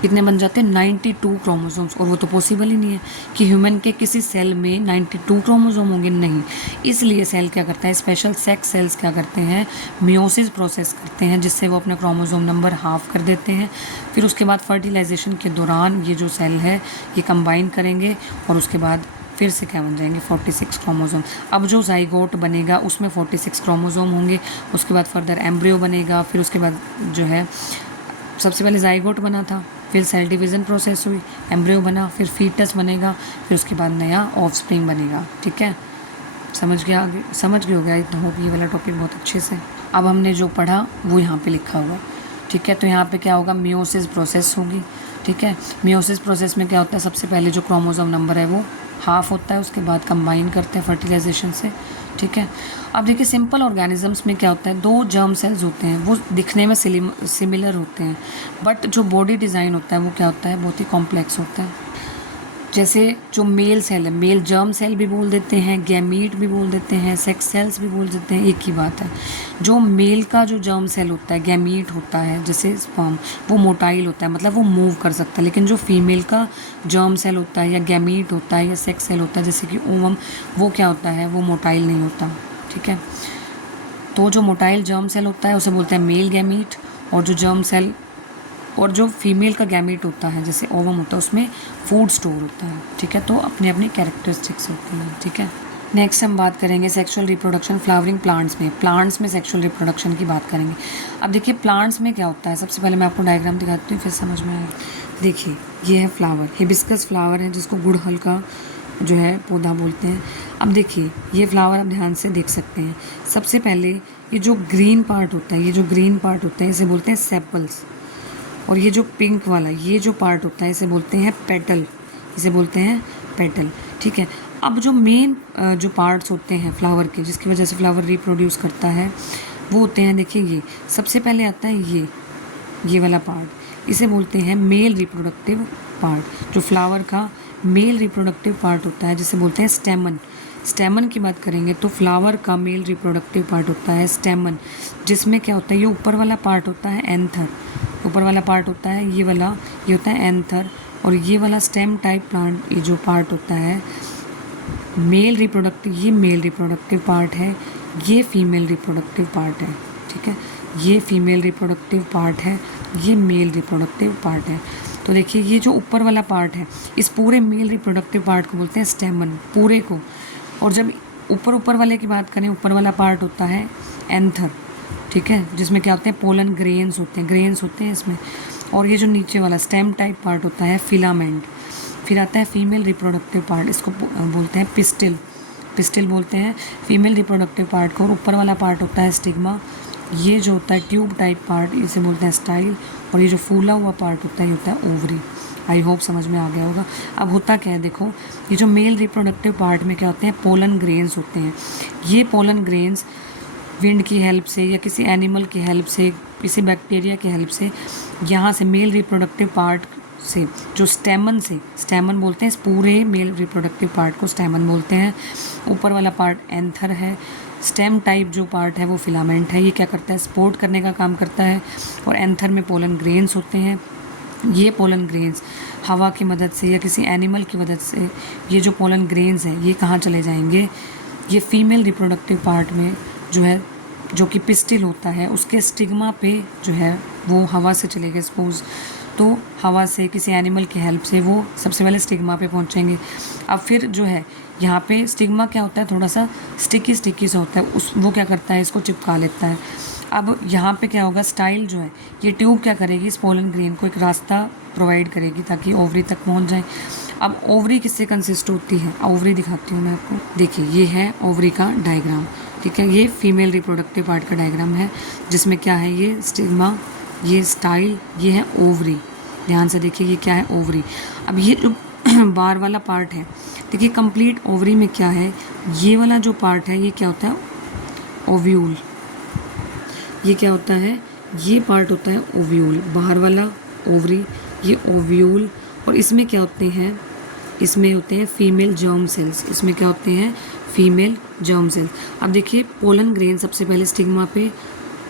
कितने बन जाते हैं, 92 क्रोमोसोम्स। और वो तो पॉसिबल ही नहीं है कि ह्यूमन के किसी सेल में 92 क्रोमोसोम होंगे, नहीं। इसलिए सेल क्या करता है, स्पेशल सेक्स सेल्स क्या करते हैं, मियोसिस प्रोसेस करते हैं, जिससे वो अपने क्रोमोसोम नंबर हाफ कर देते हैं। फिर उसके बाद फर्टिलाइजेशन के दौरान ये जो सेल है ये कंबाइन करेंगे और उसके बाद फिर से क्या बन जाएंगे, 46 क्रोमोसोम। अब जो जाइगोट बनेगा उसमें 46 क्रोमोसोम होंगे, उसके बाद फर्दर एम्ब्रियो बनेगा, फिर उसके बाद जो है सबसे पहले जाइगोट बना था, फिर सेल डिवीज़न प्रोसेस हुई, एम्ब्रियो बना, फिर फीटस बनेगा, फिर उसके बाद नया ऑफस्प्रिंग बनेगा, ठीक है। समझ गए हो गया इतना होप ये वाला टॉपिक बहुत अच्छे से। अब हमने जो पढ़ा वो यहाँ पे लिखा हुआ, ठीक है। तो यहाँ पे क्या होगा, मियोसिस प्रोसेस होगी, ठीक है। मियोसिस प्रोसेस में क्या होता है, सबसे पहले जो क्रोमोसोम नंबर है वो हाफ होता है, उसके बाद कंबाइन करते हैं फर्टिलाइजेशन से, ठीक है। अब देखिए सिंपल ऑर्गेनिजम्स में क्या होता है, 2 जर्म सेल्स होते हैं, वो दिखने में सिमिलर होते हैं, बट जो बॉडी डिज़ाइन होता है वो क्या होता है, बहुत ही कॉम्प्लेक्स होता है। जैसे जो मेल सेल है, मेल जर्म सेल भी बोल देते हैं, गैमीट भी बोल देते हैं, सेक्स सेल्स भी बोल देते हैं, एक ही बात है। जो मेल का जो जर्म सेल होता है, गैमीट होता है, जैसे स्पर्म, वो मोटाइल होता है, मतलब वो मूव कर सकता है। लेकिन जो फीमेल का जर्म सेल होता है या गैमीट होता है या सेक्स सेल होता है, जैसे कि ओवम, वो क्या होता है, वो मोटाइल नहीं होता, ठीक है। तो जो मोटाइल जर्म सेल होता है उसे बोलते हैं मेल गैमीट, और जो जर्म सेल और जो फीमेल का गैमीट होता है जैसे ओवम होता है, उसमें फूड स्टोर होता है, ठीक है। तो अपनी अपनी कैरेक्टरिस्टिक्स होती हैं, ठीक है। नेक्स्ट हम बात करेंगे सेक्सुअल रिप्रोडक्शन फ्लावरिंग प्लांट्स में सेक्सुअल रिप्रोडक्शन की बात करेंगे। अब देखिए प्लांट्स में क्या होता है, सबसे पहले मैं आपको डायग्राम दिखाती हूँ फिर समझ में आएगा। देखिए ये है फ्लावर, हिबिस्कस फ्लावर है जिसको गुड़हल का जो है पौधा बोलते हैं। अब देखिए ये फ्लावर आप ध्यान से देख सकते हैं। सबसे पहले ये जो ग्रीन पार्ट होता है, इसे बोलते हैं सेपल्स, और ये जो पिंक वाला ये जो पार्ट होता है इसे बोलते हैं पेटल, ठीक है। अब जो मेन जो पार्ट्स होते हैं फ्लावर के, जिसकी वजह से फ्लावर रिप्रोड्यूस करता है, वो होते हैं, देखिए ये सबसे पहले आता है ये वाला पार्ट, इसे बोलते हैं मेल रिप्रोडक्टिव पार्ट। जो फ्लावर का मेल रिप्रोडक्टिव पार्ट होता है जिसे बोलते हैं स्टेमन की बात करेंगे तो फ्लावर का मेल रिप्रोडक्टिव पार्ट होता है स्टेमन, जिसमें क्या होता है, ये ऊपर वाला पार्ट होता है एंथर, ऊपर वाला पार्ट होता है ये होता है एंथर, और ये वाला स्टेम टाइप प्लांट, ये जो पार्ट होता है मेल रिप्रोडक्टिव पार्ट है, ये फीमेल रिप्रोडक्टिव पार्ट है, ठीक है। ये फीमेल रिप्रोडक्टिव पार्ट है, ये मेल रिप्रोडक्टिव पार्ट है। तो देखिए ये जो ऊपर वाला पार्ट है, इस पूरे मेल रिप्रोडक्टिव पार्ट को बोलते हैं स्टेमन, पूरे को। और जब ऊपर वाले की बात करें, ऊपर वाला पार्ट होता है एंथर, ठीक है, जिसमें क्या होते हैं, पोलन ग्रेन्स होते हैं इसमें। और ये जो नीचे वाला स्टेम टाइप पार्ट होता है फिलामेंट। फिर आता है फीमेल रिप्रोडक्टिव पार्ट, इसको बोलते हैं पिस्टिल बोलते हैं फीमेल रिप्रोडक्टिव पार्ट को। और ऊपर वाला पार्ट होता है स्टिग्मा, ये जो होता है ट्यूब टाइप पार्ट, इसे बोलते हैं स्टाइल। और ये जो फूला हुआ पार्ट होता है ये होता है ओवरी। आई होप समझ में आ गया होगा। अब होता क्या है, देखो ये जो मेल रिप्रोडक्टिव पार्ट में क्या होते हैं, पोलन ग्रेन्स होते हैं। ये पोलन ग्रेन्स विंड की हेल्प से या किसी एनिमल की हेल्प से, किसी बैक्टीरिया की हेल्प से, यहाँ से मेल रिप्रोडक्टिव पार्ट से जो स्टेमन बोलते हैं, इस पूरे मेल रिप्रोडक्टिव पार्ट को स्टेमन बोलते हैं। ऊपर वाला पार्ट एंथर है, स्टेम टाइप जो पार्ट है वो फिलामेंट है। ये क्या करता है, सपोर्ट करने का काम करता है। और एंथर में पोलन ग्रेन्स होते हैं। ये पोलन ग्रेन्स हवा की मदद से या किसी एनिमल की मदद से, ये जो पोलन ग्रेन्स हैं ये कहाँ चले जाएंगे, ये फीमेल रिप्रोडक्टिव पार्ट में जो है, जो कि पिस्टिल होता है, उसके स्टिग्मा पे जो है वो हवा से चलेगा सपोज, तो हवा से किसी एनिमल की हेल्प से वो सबसे पहले स्टिग्मा पे पहुंचेंगे। अब फिर जो है यहाँ पे स्टिग्मा क्या होता है, थोड़ा सा स्टिकी सा होता है, वो क्या करता है, इसको चिपका लेता है। अब यहाँ पे क्या होगा, स्टाइल जो है ये ट्यूब क्या करेगी, इस पोलन ग्रेन को एक रास्ता प्रोवाइड करेगी ताकि ओवरी तक पहुँच जाए। अब ओवरी किससे कंसिस्ट होती है, ओवरी दिखाती हूँ मैं आपको। देखिए ये है ओवरी का डायग्राम, ठीक है। ये फीमेल रिप्रोडक्टिव पार्ट का डायग्राम है, जिसमें क्या है, ये स्टिग्मा, ये स्टाइल, ये है ओवरी। ध्यान से देखिए ये क्या है, ओवरी। अब ये जो बार वाला पार्ट है, देखिए कंप्लीट ओवरी में क्या है, ये वाला जो पार्ट है ये क्या होता है, ओव्यूल। ये क्या होता है, ये पार्ट होता है ओव्यूल, बाहर वाला ओवरी, ये ओव्यूल। और इसमें क्या होते हैं, इसमें होते हैं फीमेल जर्म सेल्स, इसमें क्या होते हैं, फीमेल जर्म सेल्स। अब देखिए पोलन ग्रेन सबसे पहले स्टिग्मा पे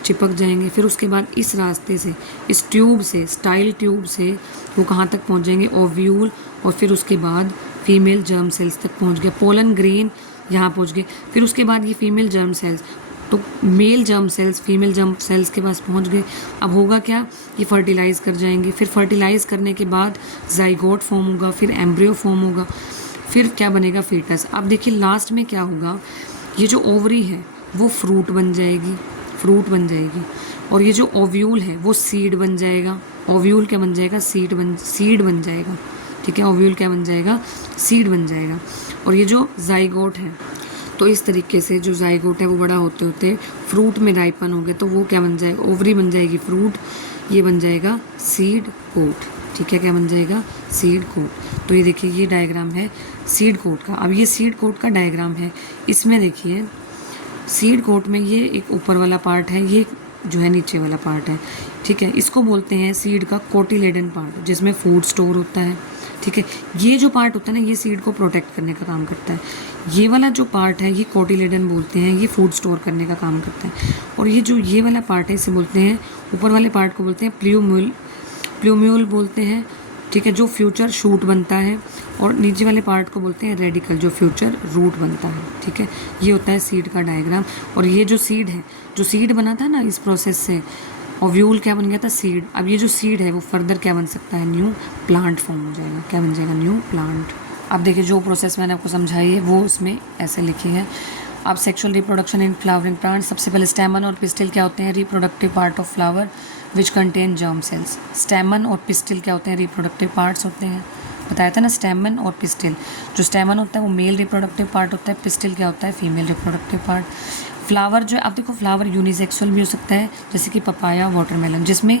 चिपक जाएंगे, फिर उसके बाद इस रास्ते से, इस ट्यूब से, स्टाइल ट्यूब से वो कहाँ तक पहुँच जाएंगे, ओव्यूल। और फिर उसके बाद फीमेल जर्म सेल्स तक पहुँच गए, पोलन ग्रेन यहाँ पहुँच गए। फिर उसके बाद ये फीमेल जर्म सेल्स, तो male germ cells female germ cells के पास पहुँच गए। अब होगा क्या, ये फर्टिलाइज़ कर जाएंगे, फिर फर्टिलाइज़ करने के बाद जाइगोट फॉर्म होगा, फिर एम्ब्रियो फॉर्म होगा, फिर क्या बनेगा, फीटस। अब देखिए लास्ट में क्या होगा, ये जो ओवरी है वो फ्रूट बन जाएगी, और ये जो ओव्यूल है वो सीड बन जाएगा। ओव्यूल क्या बन जाएगा, सीड बन जाएगा, ठीक है। ओव्यूल क्या बन जाएगा, सीड बन जाएगा। और ये जो जाइगोट है, तो इस तरीके से जो जाइगोट है वो बड़ा होते होते फ्रूट में राइपन हो गया, तो वो क्या बन जाएगा, ओवरी बन जाएगी फ्रूट, ये बन जाएगा सीड कोट। ठीक है, क्या बन जाएगा, सीड कोट। तो ये देखिए ये डायग्राम है सीड कोट का। अब ये सीड कोट का डायग्राम है, इसमें देखिए सीड कोट में ये एक ऊपर वाला पार्ट है, ये जो है नीचे वाला पार्ट है। ठीक है, इसको बोलते हैं सीड का कोटिलेडन पार्ट, जिसमें फूड स्टोर होता है। ठीक है, ये जो पार्ट होता है ना, ये सीड को प्रोटेक्ट करने का काम करता है। ये वाला जो पार्ट है ये कोटिलेडन बोलते हैं, ये फूड स्टोर करने का काम करता है। और ये जो ये वाला पार्ट है इसे बोलते हैं, ऊपर वाले पार्ट को बोलते हैं प्लूम्यूल बोलते हैं। ठीक है, जो फ्यूचर शूट बनता है। और नीचे वाले पार्ट को बोलते हैं रेडिकल, जो फ्यूचर रूट बनता है। ठीक है, ये होता है सीड का डायग्राम। और ये जो सीड है, जो सीड बना था ना इस प्रोसेस से, ओव्यूल क्या बन गया था, सीड। अब ये जो सीड है वो फर्दर क्या बन सकता है, न्यू प्लांट फॉर्म हो जाएगा। क्या बन जाएगा, न्यू प्लांट। अब देखिए जो प्रोसेस मैंने आपको समझाई है वो उसमें ऐसे लिखी है। अब sexual reproduction in flowering plant, सबसे पहले स्टेमन और पिस्टिल क्या होते हैं, reproductive part of flower which contain germ cells. स्टेमन और पिस्टिल क्या होते हैं, रिप्रोडक्टिव पार्ट्स होते हैं। बताया था ना, स्टेमन और पिस्टिल। जो स्टेमन होता है वो मेल रिप्रोडक्टिव पार्ट होता है, पिस्टिल क्या होता है, फीमेल रिप्रोडक्टिव पार्ट। फ्लावर जो है, अब देखो फ्लावर यूनिसेक्सुअल भी हो सकता है, जैसे कि पपाया, वाटरमेलन, जिसमें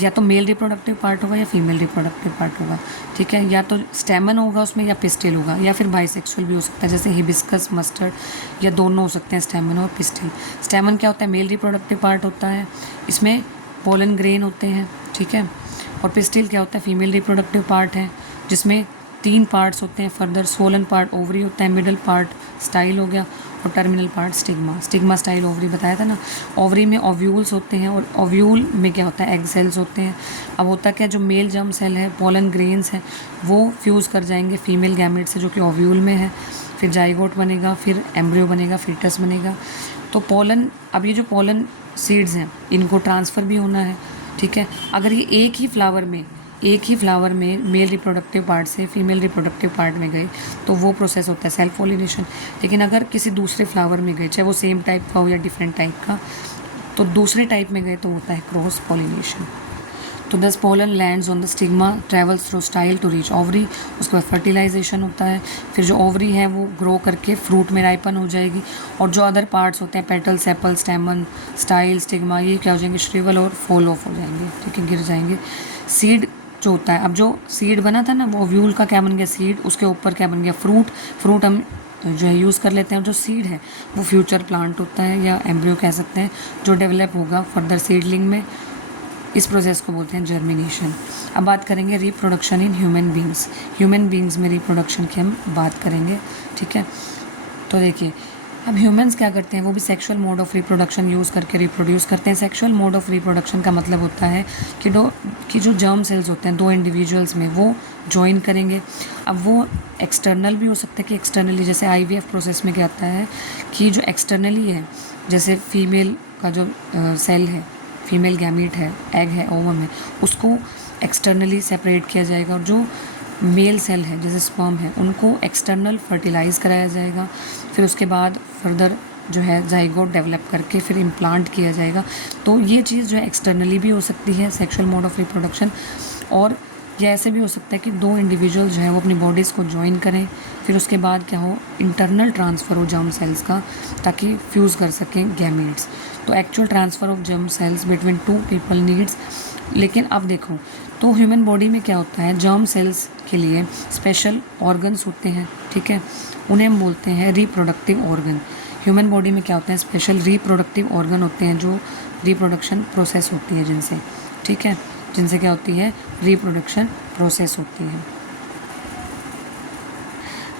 या तो मेल रिप्रोडक्टिव पार्ट होगा या फीमेल रिप्रोडक्टिव पार्ट होगा। ठीक है, या तो स्टेमन होगा उसमें या पिस्टिल होगा, या फिर बाइसेक्सुअल भी हो सकता है, जैसे हिबिस्कस, मस्टर्ड, या दोनों हो सकते हैं स्टेमन और पिस्टिल। स्टेमन क्या होता है, मेल रिप्रोडक्टिव पार्ट होता है, इसमें पोलन ग्रेन होते हैं। ठीक है, और पिस्टिल क्या होता है, फीमेल रिप्रोडक्टिव पार्ट है, जिसमें 3 पार्ट्स होते हैं फर्दर। सोलन पार्ट ओवरी होता है, मिडल पार्ट स्टाइल हो गया, और terminal part stigma. Stigma style ovary बताया था ना। ओवरी में ओव्यूल्स होते हैं, और ओव्यूल में क्या होता है, एग सेल्स होते हैं। अब होता क्या, जो मेल जर्म सेल है, पोलन ग्रेन्स है, वो फ्यूज़ कर जाएंगे फीमेल गैमेट से, जो कि ओव्यूल में है। फिर जाइगोट बनेगा, फिर एम्ब्रियो बनेगा, फीटस बनेगा। तो पोलन, अब ये जो पोलन सीड्स हैं इनको ट्रांसफ़र भी होना है। ठीक है, अगर ये एक ही फ्लावर में मेल रिप्रोडक्टिव पार्ट से फीमेल रिप्रोडक्टिव पार्ट में गए तो वो प्रोसेस होता है सेल्फ पॉलिनेशन। लेकिन अगर किसी दूसरे फ्लावर में गए, चाहे वो सेम टाइप का हो या डिफरेंट टाइप का, तो दूसरे टाइप में गए तो होता है क्रॉस पॉलिनेशन। तो thus pollen lands on the stigma, travels through style to reach ovary. उसके बाद फर्टिलाइजेशन होता है, फिर जो ओवरी है वो ग्रो करके फ्रूट में राइपन हो जाएगी। और जो अदर पार्ट्स होते हैं, पेटल, सेपल, स्टेमन, स्टाइल, स्टिग्मा, ये क्या हो जाएंगे, श्रिवल और फॉल ऑफ हो जाएंगे। ठीक है, गिर जाएंगे। सीड जो होता है, अब जो सीड बना था ना वो ओव्यूल का क्या बन गया, सीड। उसके ऊपर क्या बन गया, फ्रूट हम जो है यूज़ कर लेते हैं। जो सीड है वो फ्यूचर प्लांट होता है, या एम्ब्रियो कह सकते हैं, जो डेवलप होगा फर्दर सीडलिंग में। इस प्रोसेस को बोलते हैं जर्मिनेशन। अब बात करेंगे reproduction in human beings. Human beings में रिप्रोडक्शन की हम बात करेंगे। ठीक है, तो देखिए अब ह्यूमंस क्या करते हैं, वो भी sexual mode of reproduction use करके रिप्रोड्यूस करते हैं। सेक्सुअल मोड ऑफ रिप्रोडक्शन का मतलब होता है कि जो जर्म सेल्स होते हैं 2 इंडिविजुअल्स में, वो ज्वाइन करेंगे। अब वो एक्सटर्नल भी हो सकता है कि एक्सटर्नली, जैसे IVF प्रोसेस में क्या आता है कि जो एक्सटर्नली है, जैसे फीमेल का जो सेल है, फीमेल गैमीट है, एग है, ओवम है, उसको एक्सटर्नली सेपरेट किया जाएगा। और जो मेल सेल है जैसे स्पर्म है, उनको एक्सटर्नल फर्टिलाइज कराया जाएगा। फिर उसके बाद फर्दर जो है जाइगोट डेवलप करके फिर इम्प्लांट किया जाएगा। तो ये चीज़ जो है एक्सटर्नली भी हो सकती है, सेक्सुअल मोड ऑफ रिप्रोडक्शन। और ये ऐसे भी हो सकता है कि 2 इंडिविजुअल जो है वो अपनी बॉडीज़ को ज्वाइन करें, फिर उसके बाद क्या हो, इंटरनल ट्रांसफ़र हो जर्म सेल्स का, ताकि फ्यूज़ कर सकें गैमेट्स। तो actual transfer of germ sales between 2 people needs. लेकिन अब देखो, तो ह्यूमन बॉडी में क्या होता है, जर्म सेल्स के लिए स्पेशल ऑर्गन्स होते हैं। ठीक है, उन्हें हम बोलते हैं रिप्रोडक्टिव ऑर्गन। ह्यूमन बॉडी में क्या होते हैं, स्पेशल रिप्रोडक्टिव ऑर्गन होते हैं, जो रिप्रोडक्शन प्रोसेस होती है जिनसे। ठीक है, जिनसे क्या होती है, रिप्रोडक्शन प्रोसेस होती है।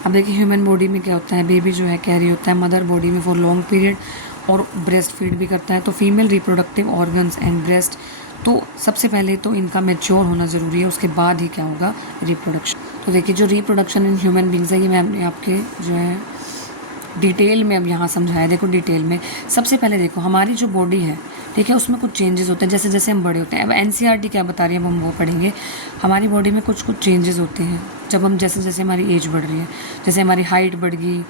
अब देखिए ह्यूमन बॉडी में क्या होता है, बेबी जो है कैरी होता है मदर बॉडी में फॉर लॉन्ग पीरियड, और ब्रेस्ट फीड भी करता है। तो female reproductive organs and breast, तो सबसे पहले तो इनका मैच्योर होना ज़रूरी है, उसके बाद ही क्या होगा, रिप्रोडक्शन। तो देखिए जो रिप्रोडक्शन इन ह्यूमन बींग्स है, ये मैंने आपके जो है डिटेल में अब यहाँ समझाया। देखो डिटेल में सबसे पहले देखो हमारी जो बॉडी है, ठीक है, उसमें कुछ चेंजेस होते हैं जैसे जैसे हम बड़े होते हैं। अब NCERT क्या बता रही है, अब हम वो पढ़ेंगे। हमारी बॉडी में कुछ चेंजेस होते हैं जब हम जैसे जैसे हमारी एज बढ़ रही है, जैसे हमारी हाइट बढ़ गई,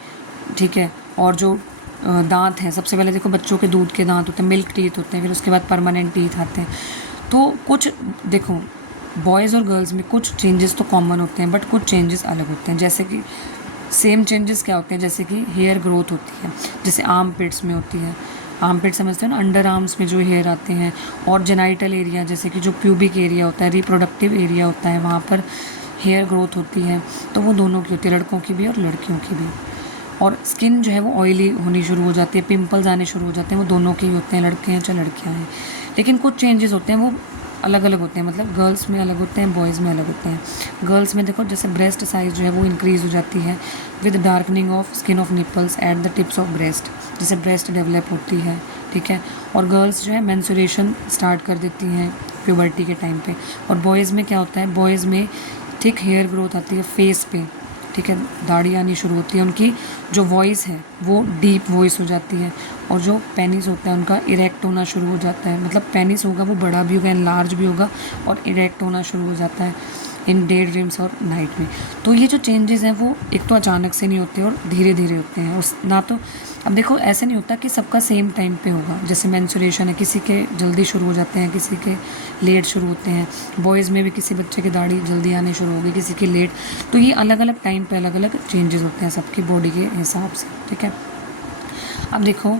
ठीक है। और जो दांत हैं, सबसे पहले देखो बच्चों के दूध के दांत होते हैं, मिल्क टीथ होते हैं, फिर उसके बाद परमानेंट टीथ आते हैं। तो कुछ देखो बॉयज़ और गर्ल्स में कुछ चेंजेस तो कॉमन होते हैं, बट कुछ चेंजेस अलग होते हैं। जैसे कि सेम चेंजेस क्या होते हैं, जैसे कि हेयर ग्रोथ होती है, जैसे आर्म पिट्स में होती है, आर्म पिट समझते हो ना, अंडर आर्म्स में जो हेयर आते हैं, और जेनाइटल एरिया जैसे कि जो प्यूबिक एरिया होता है, रिप्रोडक्टिव एरिया होता है, वहाँ पर हेयर ग्रोथ होती है। तो वो दोनों की होती है, लड़कों की भी और लड़कियों की भी। और स्किन जो है वो ऑयली होनी शुरू हो जाती है, पिंपल्स आने शुरू हो जाते हैं, वो दोनों के ही होते हैं, लड़के हैं चाहे लड़कियाँ हैं। लेकिन कुछ चेंजेस होते हैं वो अलग अलग होते हैं, मतलब गर्ल्स में अलग होते हैं, बॉयज़ में अलग होते हैं। गर्ल्स में देखो जैसे ब्रेस्ट साइज़ जो है वो इंक्रीज़ हो जाती है with darkening of skin of nipples at the tips of breast, जैसे ब्रेस्ट डेवलप होती है, ठीक है। और गर्ल्स जो है मेंस्ट्रुएशन स्टार्ट कर देती हैं प्यूबर्टी के टाइम पे। और बॉयज़ में क्या होता है, बॉयज़ में थिक हेयर ग्रोथ आती है फेस पे, ठीक है, दाढ़ी आनी शुरू होती है, उनकी जो वॉइस है वो डीप वॉइस हो जाती है, और जो पेनिस होता है उनका इरेक्ट होना शुरू हो जाता है, मतलब पेनिस होगा वो बड़ा भी होगा, लार्ज भी होगा, और इरेक्ट होना शुरू हो जाता है इन डे ड्रीम्स और नाइट में। तो ये जो चेंजेस हैं वो एक तो अचानक से नहीं होते और धीरे धीरे होते हैं। उस ना तो अब देखो ऐसे नहीं होता कि सबका सेम टाइम पे होगा, जैसे मेंस्ट्रुएशन है, किसी के जल्दी शुरू हो जाते हैं, किसी के लेट शुरू होते हैं। बॉयज़ में भी किसी बच्चे की दाढ़ी जल्दी आने शुरू होगी, किसी की लेट। तो ये अलग अलग टाइम पे अलग अलग चेंजेस होते हैं सबकी बॉडी के हिसाब से, ठीक है। अब देखो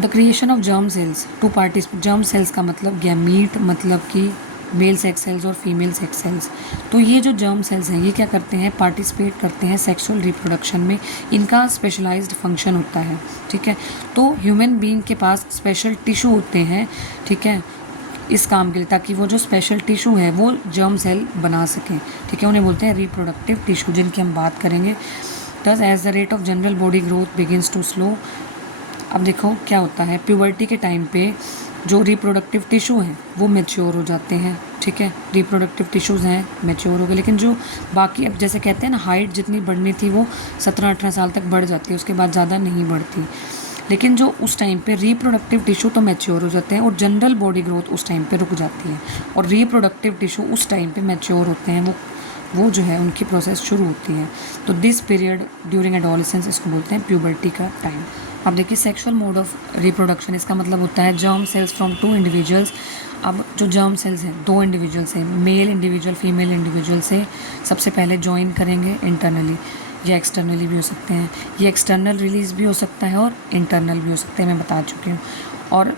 the creation of germ cells to participate, germ cells का मतलब गैमीट, मतलब कि मेल सेक्स सेल्स और फीमेल सेक्स सेल्स। तो ये जो जर्म सेल्स हैं ये क्या करते हैं, पार्टिसिपेट करते हैं सेक्सुअल रिप्रोडक्शन में, इनका स्पेशलाइज्ड फंक्शन होता है, ठीक है। तो ह्यूमन बीइंग के पास स्पेशल टिश्यू होते हैं, ठीक है, इस काम के लिए, ताकि वो जो स्पेशल टिश्यू है वो जर्म सेल बना सकें, ठीक है। उन्हें बोलते हैं रिप्रोडक्टिव टिश्यू, जिनकी हम बात करेंगे। Thus as the rate of general body growth begins to slow. अब देखो क्या होता है, प्यूबर्टी के टाइम पे जो रिप्रोडक्टिव टिश्यू हैं वो मैच्योर हो जाते हैं, ठीक है, रिप्रोडक्टिव टिश्यूज़ हैं मैच्योर हो गए। लेकिन जो बाकी, अब जैसे कहते हैं ना, हाइट जितनी बढ़नी थी वो 17-18 साल तक बढ़ जाती है, उसके बाद ज़्यादा नहीं बढ़ती। लेकिन जो उस टाइम पे रिप्रोडक्टिव टिश्यू तो मैच्योर हो जाते हैं, और जनरल बॉडी ग्रोथ उस टाइम पे रुक जाती है, और रिप्रोडक्टिव टिश्यू उस टाइम पे मैच्योर होते हैं, वो जो है उनकी प्रोसेस शुरू होती है। तो दिस पीरियड ड्यूरिंग एडोलेसेंस, इसको बोलते हैं प्यूबर्टी का टाइम। अब देखिए सेक्सुअल मोड ऑफ रिप्रोडक्शन, इसका मतलब होता है जर्म सेल्स फ्रॉम 2 इंडिविजुअल्स। अब जो जर्म सेल्स हैं 2 इंडिविजुअल से, मेल इंडिविजुअल फीमेल इंडिविजुअल से सबसे पहले ज्वाइन करेंगे इंटरनली या एक्सटर्नली भी हो सकते हैं। ये एक्सटर्नल रिलीज भी हो सकता है और इंटरनल भी हो सकते हैं, मैं बता चुकी हूँ। और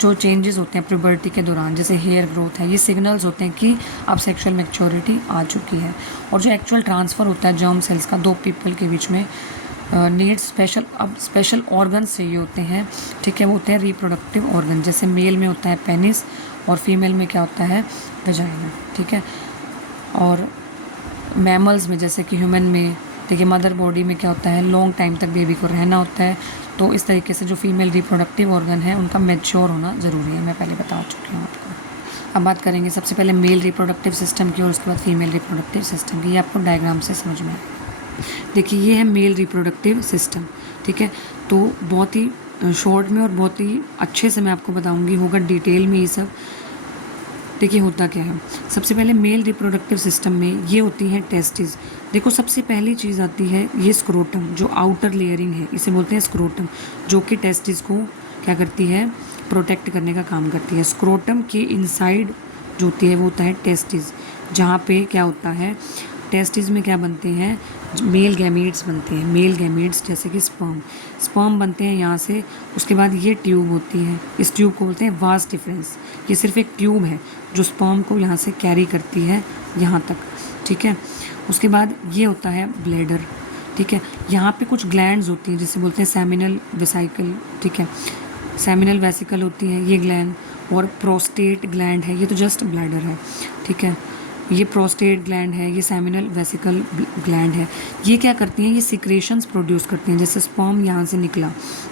जो चेंजेस होते हैं प्यूबर्टी के दौरान, जैसे हेयर ग्रोथ है, ये सिग्नल्स होते हैं कि अब सेक्सुअल मैच्योरिटी आ चुकी है। और जो एक्चुअल ट्रांसफ़र होता है जर्म सेल्स का 2 पीपल के बीच में, नीड्स स्पेशल, अब स्पेशल ऑर्गन्स चाहिए होते हैं, ठीक है, वो होते हैं रिप्रोडक्टिव ऑर्गन। जैसे मेल में होता है पेनिस और फीमेल में क्या होता है, वेजाइना, ठीक है। और मैमल्स में जैसे कि ह्यूमन में, देखिए मदर बॉडी में क्या होता है, लॉन्ग टाइम तक बेबी को रहना होता है। तो इस तरीके से जो फीमेल रिप्रोडक्टिव ऑर्गन है उनका मैच्योर होना ज़रूरी है, मैं पहले बता चुकी हूँ आपको। अब बात करेंगे सबसे पहले मेल रिप्रोडक्टिव सिस्टम की और उसके बाद फीमेल रिप्रोडक्टिव सिस्टम की। ये आपको डायग्राम से समझ में आएगा। देखिए ये है मेल रिप्रोडक्टिव सिस्टम, ठीक है। तो बहुत ही शॉर्ट में और बहुत ही अच्छे से मैं आपको बताऊंगी, होगा डिटेल में ये सब। देखिए होता क्या है, सबसे पहले मेल रिप्रोडक्टिव सिस्टम में ये होती हैं टेस्टिस। देखो सबसे पहली चीज़ आती है ये स्क्रोटम, जो आउटर लेयरिंग है इसे बोलते हैं स्क्रोटम, जो कि टेस्टिस को क्या करती है, प्रोटेक्ट करने का काम करती है। स्क्रोटम के इनसाइड जो होती है वो होता है टेस्टिस, जहाँ पे क्या होता है, टेस्टिस में क्या बनते हैं, मेल गैमीट्स बनते हैं। मेल गैमीट्स जैसे कि स्पर्म बनते हैं यहाँ से। उसके बाद ये ट्यूब होती है, इस ट्यूब को बोलते हैं वास डिफरेंस। ये सिर्फ एक ट्यूब है जो स्पर्म को यहाँ से कैरी करती है यहाँ तक, ठीक है। उसके बाद ये होता है ब्लैडर, ठीक है। यहाँ पे कुछ ग्लैंड्स होती हैं जिसे बोलते हैं सेमिनल वेसिकल, ठीक है, सेमिनल वेसिकल होती है ये ग्लैंड। और प्रोस्टेट ग्लैंड है, ये तो जस्ट ब्लैडर है, ठीक है। ये प्रोस्टेट ग्लैंड है, ये सेमिनल वेसिकल ग्लैंड है। ये क्या करती हैं, ये सिक्रेशंस प्रोड्यूस करती हैं। जैसे स्पर्म यहाँ से निकला,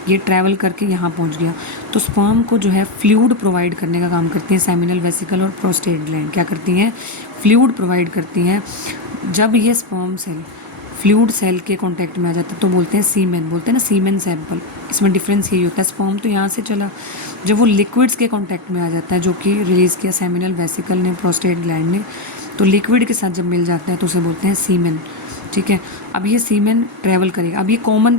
ये ट्रैवल करके यहाँ पहुँच गया, तो स्पर्म को जो है फ्लूइड प्रोवाइड करने का काम करती हैं सेमिनल वेसिकल और प्रोस्टेट ग्लैंड। क्या करती हैं, फ्लूइड प्रोवाइड करती हैं। जब ये स्पर्म सेल फ्लूइड सेल के कांटेक्ट में आ जाता है तो बोलते हैं सीमेन, बोलते हैं ना सीमेन सैंपल। इसमें डिफरेंस यही होता है, स्पर्म तो यहाँ से चला, जब वो लिक्विड्स के कांटेक्ट में आ जाता है जो कि रिलीज़ किया सेमिनल वेसिकल ने, प्रोस्टेट ग्लैंड ने, तो लिक्विड के साथ जब मिल जाता है तो उसे बोलते हैं सीमेन, ठीक है। अब ये सीमेन ट्रैवल करेगा। अब ये कॉमन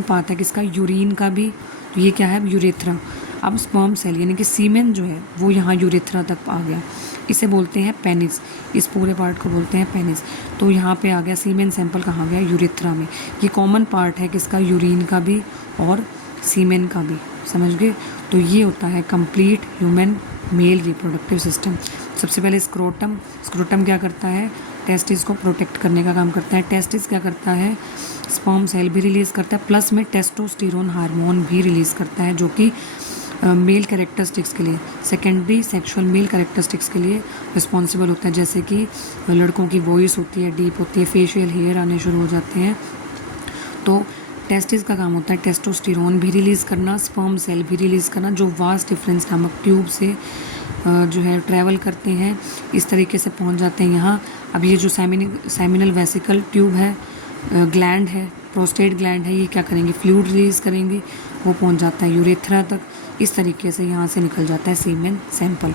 पाथ है किसका, यूरिन का भी। तो ये क्या है, यूरेथ्रा। अब स्पर्म सेल यानी कि सीमेन जो है वो यहाँ यूरेथ्रा तक आ गया, इसे बोलते हैं पेनिस, इस पूरे पार्ट को बोलते हैं पेनिस। तो यहाँ पे आ गया सीमेन सैंपल, कहाँ गया, यूरेथ्रा में। ये कॉमन पार्ट है किसका, यूरिन का भी और सीमेन का भी, समझ गए। तो ये होता है complete human male reproductive system. सबसे पहले स्क्रोटम, स्क्रोटम क्या करता है, टेस्टिस को प्रोटेक्ट करने का काम करता है। टेस्टिस क्या करता है, स्पर्म सेल भी रिलीज़ करता है, प्लस में टेस्टोस्टेरोन हार्मोन भी रिलीज़ करता है, जो कि मेल कैरेक्टरिस्टिक्स के लिए, सेकेंडरी सेक्सुअल मेल कैरेक्टरिस्टिक्स के लिए रिस्पॉन्सिबल होता है। जैसे कि लड़कों की वॉइस होती है, डीप होती है, फेशियल हेयर आने शुरू हो जाते हैं। तो टेस्टिस का काम होता है टेस्टोस्टेरोन भी रिलीज़ करना, स्पर्म सेल भी रिलीज़ करना, जो वास्ट डिफरेंस नामक ट्यूब से जो है ट्रैवल करते हैं, इस तरीके से पहुंच जाते हैं यहाँ। अब ये जो सेमिनल वेसिकल ट्यूब है, ग्लैंड है, प्रोस्टेट ग्लैंड है, ये क्या करेंगे, फ्लूइड रिलीज़ करेंगे, वो पहुंच जाता है यूरेथ्रा तक। इस तरीके से यहाँ से निकल जाता है सीमेन सैंपल।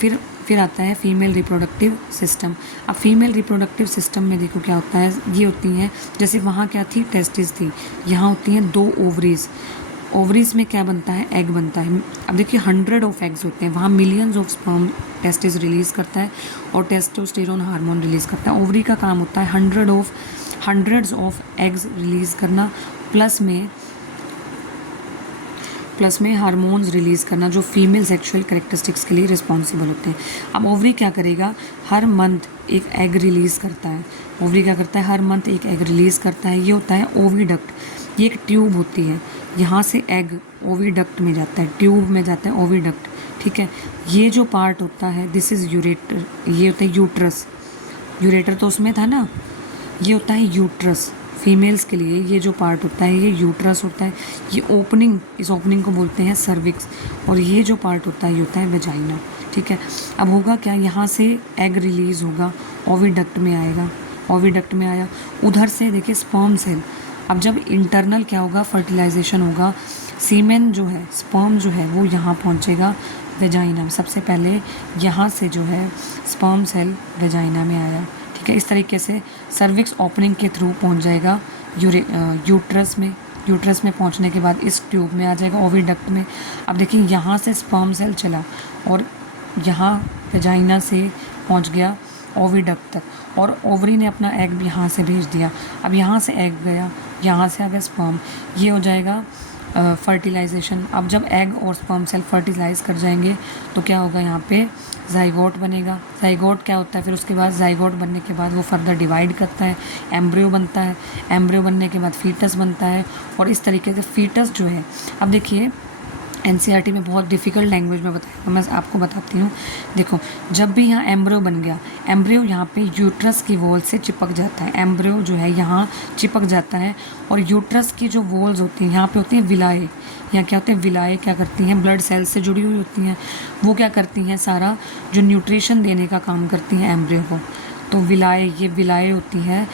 फिर आता है फीमेल रिप्रोडक्टिव सिस्टम। अब फीमेल रिप्रोडक्टिव सिस्टम में देखो क्या होता है, ये होती हैं, जैसे वहाँ क्या थी, टेस्टिस थी, यहाँ होती हैं 2 ओवरीज। ओवरीज में क्या बनता है, एग बनता है। अब देखिए 100 ऑफ एग्स होते हैं, वहाँ millions of sperm testis release करता है और टेस्टोस्टेरोन हार्मोन रिलीज़ करता है। ओवरी का काम होता है हंड्रेड्स ऑफ एग्स रिलीज़ करना, प्लस में हार्मोन्स रिलीज़ करना, जो फीमेल सेक्सुअल कैरेक्टरिस्टिक्स के लिए रिस्पॉन्सिबल होते हैं। अब ओवरी क्या करेगा, हर मंथ एक एग रिलीज़ करता है। ओवरी क्या करता है, हर मंथ एक एग रिलीज़ करता है। ये होता है ओविडक्ट, ये एक ट्यूब होती है, यहाँ से एग ओविडक्ट में जाता है, ट्यूब में जाता है ओविडक्ट, ठीक है। ये जो पार्ट होता है, दिस इज़ यूरेटर, ये होता है यूट्रस। यूरेटर तो उसमें था ना, ये होता है यूट्रस। फीमेल्स के लिए ये जो पार्ट होता है, ये यूट्रस होता है। ये ओपनिंग, इस ओपनिंग को बोलते हैं सर्विक्स, और ये जो पार्ट होता है ये होता है वेजाइना, ठीक है। अब होगा क्या, यहाँ से एग रिलीज़ होगा, ओविडक्ट में आएगा, ओविडक्ट में आया, उधर से देखिए स्पर्म सेल। अब जब इंटरनल क्या होगा, फर्टिलाइजेशन होगा, सीमेन जो है, स्पर्म जो है, वो यहाँ पहुँचेगा वेजाइना में। सबसे पहले यहाँ से जो है स्पर्म सेल वेजाइना में आया, ठीक है। इस तरीके से सर्विक्स ओपनिंग के थ्रू पहुंच जाएगा यूट्रस में। यूट्रस में पहुंचने के बाद इस ट्यूब में आ जाएगा, ओविडक्ट में। अब देखिए यहाँ से स्पर्म सेल चला और यहाँ वेजाइना से पहुंच गया ओविडक्ट तक, और ओवरी ने अपना एग यहाँ से भेज दिया। अब यहाँ से एग गया, यहाँ से आ गया स्पर्म, ये हो जाएगा फर्टिलाइजेशन। अब जब एग और स्पर्म सेल फर्टिलाइज कर जाएंगे तो क्या होगा, यहाँ पे जाइगोट बनेगा। जाइगोट क्या होता है, फिर उसके बाद जाइगोट बनने के बाद वो फर्दर डिवाइड करता है, एम्ब्रियो बनता है, एम्ब्रियो बनने के बाद फीटस बनता है, और इस तरीके से फीटस जो है, अब देखिए एनसीईआरटी में बहुत डिफ़िकल्ट लैंग्वेज में बताया, मैं आपको बताती हूँ। देखो, जब भी यहाँ एम्ब्रियो बन गया, एम्ब्रियो यहाँ पे यूट्रस की वॉल से चिपक जाता है, एम्ब्रियो जो है यहाँ चिपक जाता है, और यूट्रस की जो वॉल्स होती हैं यहाँ पे होती हैं विलाए। यहाँ क्या होते हैं, विलाए क्या करती हैं, ब्लड सेल्स से जुड़ी हुई होती हैं, वो क्या करती हैं, सारा जो न्यूट्रिशन देने का काम करती हैं एम्ब्रियो को। तो विलाए, ये विलाए होती है,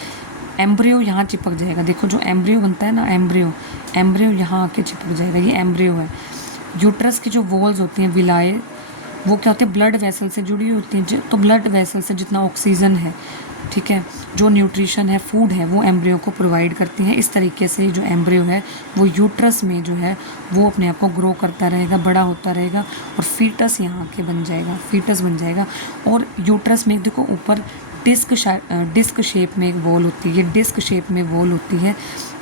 एम्ब्रियो यहाँ चिपक जाएगा। देखो जो एम्ब्रियो बनता है ना, एम्ब्रियो यहाँ आके चिपक जाएगा, ये एम्ब्रियो है। यूट्रस की जो वॉल्स होती हैं विलाए, वो क्या होते हैं, ब्लड वेसल से जुड़ी हुई होती हैं। तो ब्लड वेसल से जितना ऑक्सीजन है, ठीक है, जो न्यूट्रिशन है, फूड है, वो एम्ब्रियो को प्रोवाइड करती हैं। इस तरीके से जो एम्ब्रियो है वो यूट्रस में जो है वो अपने आप को ग्रो करता रहेगा, बड़ा होता रहेगा, और फीटस यहाँ के बन जाएगा, फीटस बन जाएगा। और यूट्रस में देखो ऊपर डिस्क शेप में एक वॉल होती है, ये डिस्क शेप में वॉल होती है।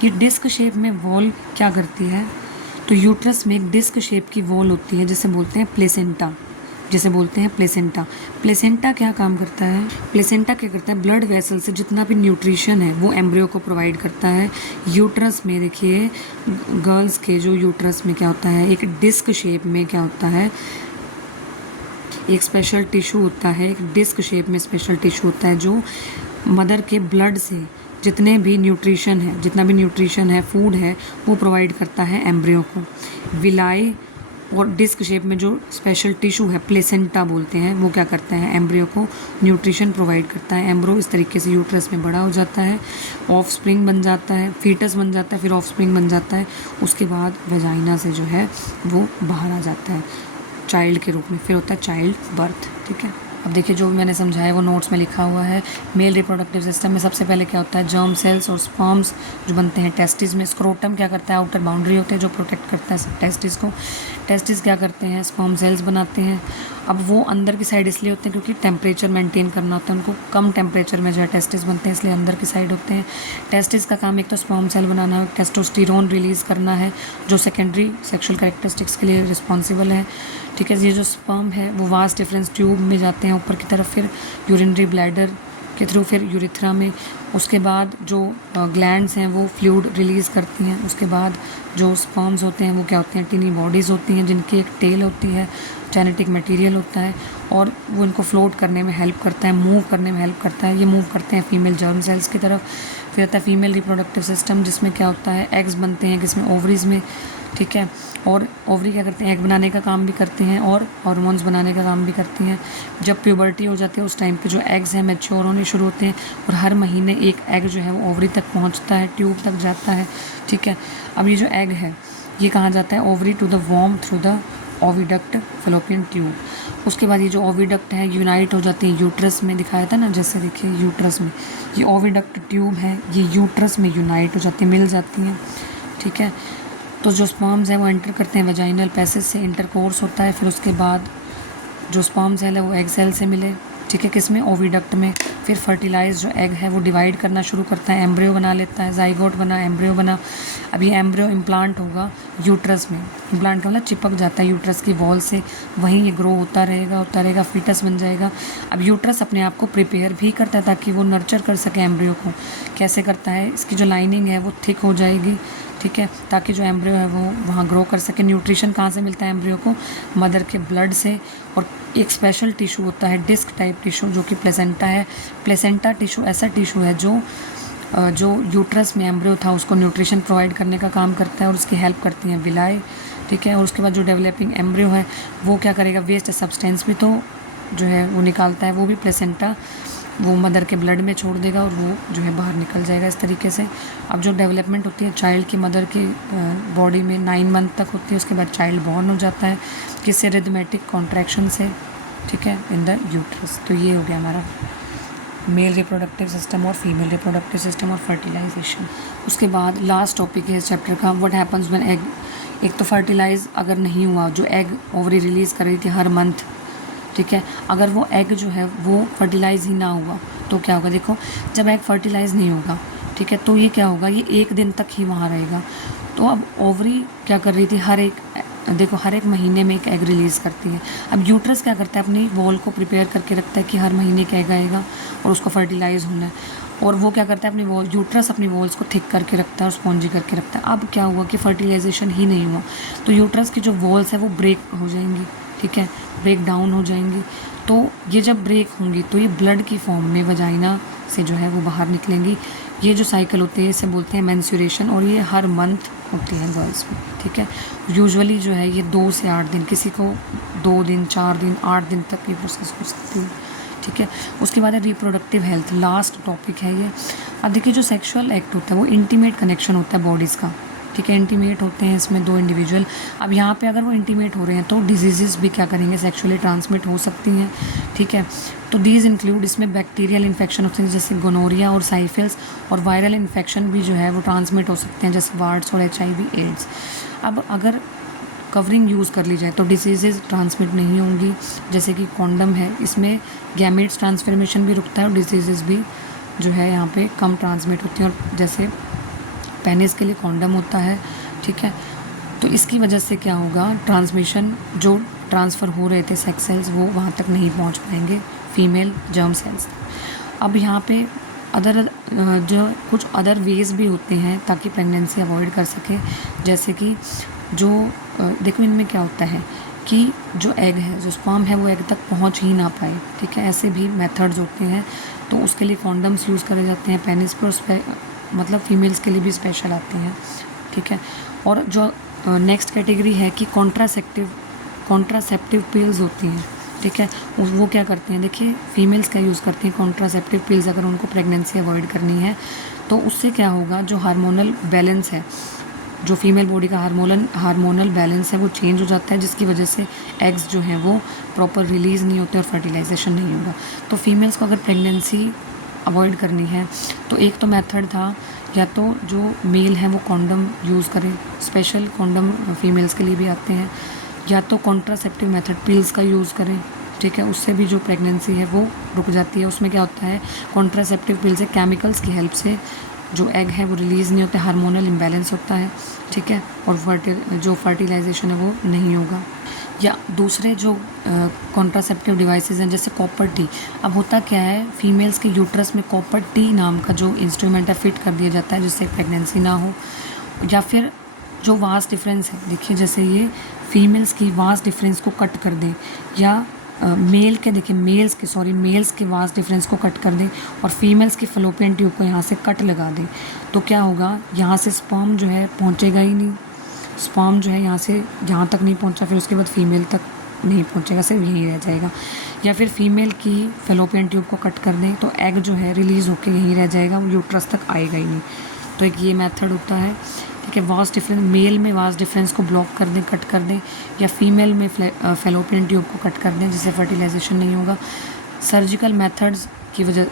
ये डिस्क शेप में वॉल क्या करती है, तो यूट्रस में एक डिस्क शेप की वॉल होती है, जिसे बोलते हैं प्लेसेंटा, जिसे बोलते हैं प्लेसेंटा। प्लेसेंटा क्या काम करता है, प्लेसेंटा क्या करता है, ब्लड वेसल से जितना भी न्यूट्रिशन है वो एम्ब्रियो को प्रोवाइड करता है। यूट्रस में देखिए, गर्ल्स के जो यूट्रस में क्या होता है, एक डिस्क शेप में क्या होता है, एक स्पेशल टिश्यू होता है, एक डिस्क शेप में स्पेशल टिश्यू होता है, जो मदर के ब्लड से जितना भी न्यूट्रिशन है, फूड है, वो प्रोवाइड करता है एम्ब्रियो को। विलाए और डिस्क शेप में जो स्पेशल टिश्यू है, प्लेसेंटा बोलते हैं, वो क्या करता है, एम्ब्रियो को न्यूट्रिशन प्रोवाइड करता है। एम्ब्रियो इस तरीके से यूट्रस में बड़ा हो जाता है, ऑफस्प्रिंग बन जाता है, फीटस बन जाता है, फिर ऑफस्प्रिंग बन जाता है। उसके बाद वेजाइना से जो है वो बाहर आ जाता है चाइल्ड के रूप में, फिर होता है चाइल्ड बर्थ, ठीक है। अब देखिए जो भी मैंने समझाया वो नोट्स में लिखा हुआ है। मेल रिप्रोडक्टिव सिस्टम में सबसे पहले क्या होता है, जर्म सेल्स और स्पर्म्स जो बनते हैं टेस्टिस में। स्क्रोटम क्या करता है, आउटर बाउंड्री होते हैं जो प्रोटेक्ट करता है टेस्टिस को। टेस्टिस क्या करते हैं, स्पर्म सेल्स बनाते हैं। अब वो अंदर की साइड इसलिए होते हैं क्योंकि टेम्परेचर मेंटेन करना होता है उनको, कम टेम्परेचर में जो है टेस्टिस बनते हैं, इसलिए अंदर की साइड होते हैं। टेस्टिस का काम एक तो स्पर्म सेल बनाना है, टेस्टोस्टेरोन रिलीज़ करना है जो सेकेंडरी सेक्सुअल कैरेक्टरिस्टिक्स के लिए रिस्पॉन्सिबल है। ठीक है, ये जो स्पर्म है वो वास्ट डिफरेंस ट्यूब में जाते हैं ऊपर की तरफ, फिर यूरिनरी ब्लैडर के थ्रू, फिर यूरिथ्रा में। उसके बाद जो ग्लैंड्स हैं वो फ्लूइड रिलीज़ करती हैं। उसके बाद जो स्पर्म्स होते हैं वो क्या होते हैं, टिनी बॉडीज़ होती हैं जिनकी एक टेल होती है, जेनेटिक मटेरियल होता है, और वो इनको फ्लोट करने में हेल्प करता है, मूव करने में हेल्प करता है। ये मूव करते हैं फीमेल जर्म सेल्स की तरफ। फिर आता है फीमेल रिप्रोडक्टिव सिस्टम, जिसमें क्या होता है, एग्स बनते हैं जिसमें ओवरीज में। ठीक है, और ओवरी क्या करते हैं, एग बनाने का काम भी करते हैं और हार्मोन्स बनाने का काम भी करती हैं। जब प्यूबर्टी हो जाती है उस टाइम पे जो एग्स हैं मैच्योर होने शुरू होते हैं, और हर महीने एक एग जो है वो ओवरी तक पहुंचता है, ट्यूब तक जाता है। ठीक है, अब ये जो एग है ये कहाँ जाता है, ओवरी टू द वॉर्म through the oviduct fallopian tube. उसके बाद ये जो ओविडक्ट है यूनाइट हो जाती है यूट्रस में, दिखाया था ना, जैसे देखिए यूट्रस में ये ओविडक्ट ट्यूब है, ये यूट्रस में यूनाइट हो जाती है, मिल जाती हैं। ठीक है, तो जो स्पर्म्स है वो एंटर करते हैं वेजाइनल पैसेज से, इंटरकोर्स होता है, फिर उसके बाद जो स्पर्म सेल है वो एग सेल से मिले। ठीक है, किस में, ओविडक्ट में। फिर फर्टिलाइज जो एग है वो डिवाइड करना शुरू करता है, एम्ब्रियो बना लेता है, जाइगोट बना, एम्ब्रियो बना। अब ये एम्ब्रियो इम्प्लांट होगा यूट्रस में, इम्प्लांट मतलब चिपक जाता है यूट्रस की वॉल से, वहीं ये ग्रो होता रहेगा, फीटस बन जाएगा। अब यूट्रस अपने आप को प्रिपेयर भी करता है ताकि वो नर्चर कर सके एम्ब्रियो को। कैसे करता है, इसकी जो लाइनिंग है वो थिक हो जाएगी। ठीक है, ताकि जो एम्ब्रियो है वो वहाँ ग्रो कर सके। न्यूट्रिशन कहाँ से मिलता है एम्ब्रियो को, मदर के ब्लड से। और एक स्पेशल टिश्यू होता है, डिस्क टाइप टिश्यू, जो कि प्लेसेंटा है। प्लेसेंटा टिश्यू ऐसा टिश्यू है जो यूट्रस में एम्ब्रियो था उसको न्यूट्रिशन प्रोवाइड करने का काम करता है, और उसकी हेल्प करती हैं विलाई। ठीक है, और उसके बाद जो डेवलपिंग एम्ब्रियो है वो क्या करेगा, वेस्ट सब्सटेंस भी तो जो है वो निकालता है, वो भी प्लेसेंटा वो मदर के ब्लड में छोड़ देगा और वो जो है बाहर निकल जाएगा इस तरीके से। अब जो डेवलपमेंट होती है चाइल्ड की मदर की बॉडी में 9 मंथ तक होती है, उसके बाद चाइल्ड बॉर्न हो जाता है, किससे, रिदमेटिक कॉन्ट्रैक्शन से। ठीक है, इन द यूट्रस। तो ये हो गया हमारा मेल रिप्रोडक्टिव सिस्टम और फीमेल रिप्रोडक्टिव सिस्टम और फर्टिलाइजेशन। उसके बाद लास्ट टॉपिक है इस चैप्टर का, व्हाट हैपन्स व्हेन एग। एक तो फर्टिलाइज अगर नहीं हुआ, जो एग ओवरी रिलीज़ कर रही थी हर मंथ, ठीक है, अगर वो एग जो है वो फर्टिलाइज ही ना हुआ तो क्या होगा, देखो जब एग फर्टिलाइज नहीं होगा, ठीक है, तो ये क्या होगा, ये 1 दिन तक ही वहाँ रहेगा। तो अब ओवरी क्या कर रही थी, हर एक महीने में एक एग रिलीज़ करती है। अब यूट्रस क्या करता है, अपनी वॉल को प्रिपेयर करके रखता है कि हर महीने एक एग आएगा और उसको फर्टिलाइज होना है, और वो क्या करता है, यूट्रस अपनी वॉल्स को थिक करके रखता है और स्पॉन्जी करके रखता है। अब क्या हुआ कि फर्टिलाइजेशन ही नहीं हुआ, तो यूट्रस की जो वॉल्स है वो ब्रेक हो जाएंगी, ठीक है, ब्रेक डाउन हो जाएंगी। तो ये जब ब्रेक होंगी तो ये ब्लड की फॉर्म में वजाइना से जो है वो बाहर निकलेंगी। ये जो साइकिल होती है इसे बोलते हैं मेंस्ट्रुएशन, और ये हर मंथ होती है गर्ल्स में, ठीक है। यूजुअली जो है ये 2 से 8 दिन, किसी को 2 दिन, 4 दिन, 8 दिन तक ये प्रोसेस हो सकती है, ठीक है। उसके बाद है रिप्रोडक्टिव हेल्थ, लास्ट टॉपिक है ये। अब देखिए जो सेक्सुअल एक्ट होता है वो इंटीमेट कनेक्शन होता है बॉडीज़ का, ठीक है, इंटीमेट होते हैं इसमें 2 इंडिविजुअल। अब यहाँ पे अगर वो इंटीमेट हो रहे हैं तो डिजीज़ भी क्या करेंगे, सेक्सुअली ट्रांसमिट हो सकती हैं, ठीक है। तो दीज इंक्लूड, इसमें बैक्टीरियल इन्फेक्शन होते हैं जैसे गोनोरिया और साइफिल्स, और वायरल इन्फेक्शन भी जो है वो ट्रांसमिट हो सकते हैं जैसे वार्ड्स और HIV एड्स। अब अगर कवरिंग यूज़ कर ली जाए तो डिजीज़ ट्रांसमिट नहीं होंगी, जैसे कि कॉन्डम है, इसमें गैमेट्स ट्रांसफॉर्मेशन भी रुकता है और डिजीज़ भी जो है यहाँ पे कम ट्रांसमिट होती हैं, और जैसे पेनिस के लिए कॉन्डम होता है, ठीक है। तो इसकी वजह से क्या होगा, ट्रांसमिशन जो ट्रांसफ़र हो रहे थे सेक्स सेल्स वो वहाँ तक नहीं पहुँच पाएंगे, फीमेल जर्म सेल्स। अब यहाँ पे जो कुछ अदर वेज भी होते हैं ताकि प्रेगनेंसी अवॉइड कर सके, जैसे कि जो देखो इनमें क्या होता है कि जो एग है, जो स्पर्म है, वो एग तक पहुंच ही ना पाए, ठीक है, ऐसे भी मेथड्स होते हैं। तो उसके लिए कॉन्डम्स यूज़ करे जाते हैं, पेनिस पर मतलब फीमेल्स के लिए भी स्पेशल आते हैं, ठीक है। और जो नेक्स्ट कैटेगरी है कि कॉन्ट्रासेप्टिव पिल्स होती हैं, ठीक है, वो क्या करते हैं, देखिए फीमेल्स क्या यूज़ करती हैं कॉन्ट्रासेप्टिव पिल्स अगर उनको प्रेगनेंसी अवॉइड करनी है। तो उससे क्या होगा, जो हार्मोनल बैलेंस है, जो फीमेल बॉडी का हार्मोनल बैलेंस है वो चेंज हो जाता है, जिसकी वजह से एग्स जो हैं वो प्रॉपर रिलीज़ नहीं होते और फर्टिलाइजेशन नहीं होगा। तो फीमेल्स को अगर प्रेगनेंसी अवॉइड करनी है तो एक तो मेथड था, या तो जो मेल है वो कॉन्डम यूज़ करें, स्पेशल कॉन्डम फीमेल्स के लिए भी आते हैं, या तो कॉन्ट्रासेप्टिव मेथड पिल्स का यूज़ करें, ठीक है, उससे भी जो प्रेगनेंसी है वो रुक जाती है। उसमें क्या होता है, कॉन्ट्रासेप्टिव पिल से केमिकल्स की हेल्प से जो एग है वो रिलीज़ नहीं होते, हार्मोनल इम्बैलेंस होता है, ठीक है, और जो फर्टिलाइजेशन है वो नहीं होगा। या दूसरे जो कॉन्ट्रासेप्टिव डिवाइसेस हैं जैसे कॉपर टी। अब होता क्या है, फीमेल्स के यूट्रस में कॉपर टी नाम का जो इंस्ट्रूमेंट है फिट कर दिया जाता है जिससे प्रेगनेंसी ना हो। या फिर जो वास्ट डिफरेंस है, देखिए जैसे ये फीमेल्स की वास्ट डिफरेंस को कट कर दें, या मेल्स के वास्ट डिफरेंस को कट कर दें और फीमेल्स की फलोपियन ट्यूब को यहाँ से कट लगा दें, तो क्या होगा, यहाँ से स्पर्म जो है पहुँचेगा ही नहीं। स्पर्म जो है यहाँ से जहाँ तक नहीं पहुँचा, फिर उसके बाद फीमेल तक नहीं पहुँचेगा, सिर्फ यहीं रह जाएगा। या फिर फीमेल की फलोपियन ट्यूब को कट कर दें तो एग जो है रिलीज़ होकर यहीं रह जाएगा, वो यूट्रस तक आएगा ही नहीं। तो एक ये मेथड होता है, ठीक है। वास्ट डिफरेंस, मेल में वास्ट डिफरेंस को ब्लॉक कर दें, कट कर दें, या फीमेल में फैलोपियन ट्यूब को कट कर दें जिससे फर्टिलाइजेशन नहीं होगा। सर्जिकल मेथड्स की वजह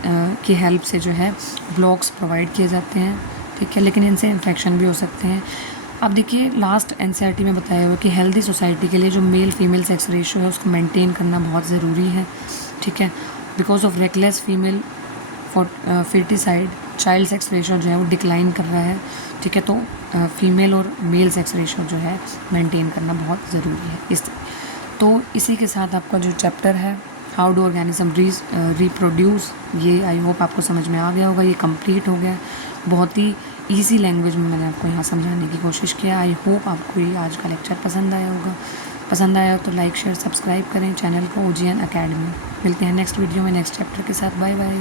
की हेल्प से जो है ब्लॉक्स प्रोवाइड किए जाते हैं, ठीक है, लेकिन इनसे इन्फेक्शन भी हो सकते हैं। अब देखिए लास्ट एनसीईआरटी में बताया हुआ कि हेल्दी सोसाइटी के लिए जो मेल फीमेल सेक्स रेशियो है उसको मेंटेन करना बहुत ज़रूरी है, ठीक है। Because of reckless female foeticide child sex ratio जो है वो डिक्लाइन कर रहा है, ठीक है। तो फीमेल और मेल सेक्स रेशियो जो है मेंटेन करना बहुत ज़रूरी है। तो इसी के साथ आपका जो चैप्टर है हाउ डू ऑर्गेनिज्म रिप्रोड्यूस, ये आई होप आपको समझ में आ गया होगा, ये कंप्लीट हो गया। बहुत ही इजी लैंग्वेज में मैंने आपको यहाँ समझाने की कोशिश किया। आई होप आपको ये आज का लेक्चर पसंद आया होगा। पसंद आया तो लाइक शेयर सब्सक्राइब करें चैनल को OGN अकेडमी। मिलते हैं नेक्स्ट वीडियो में नेक्स्ट चैप्टर के साथ। Bye bye.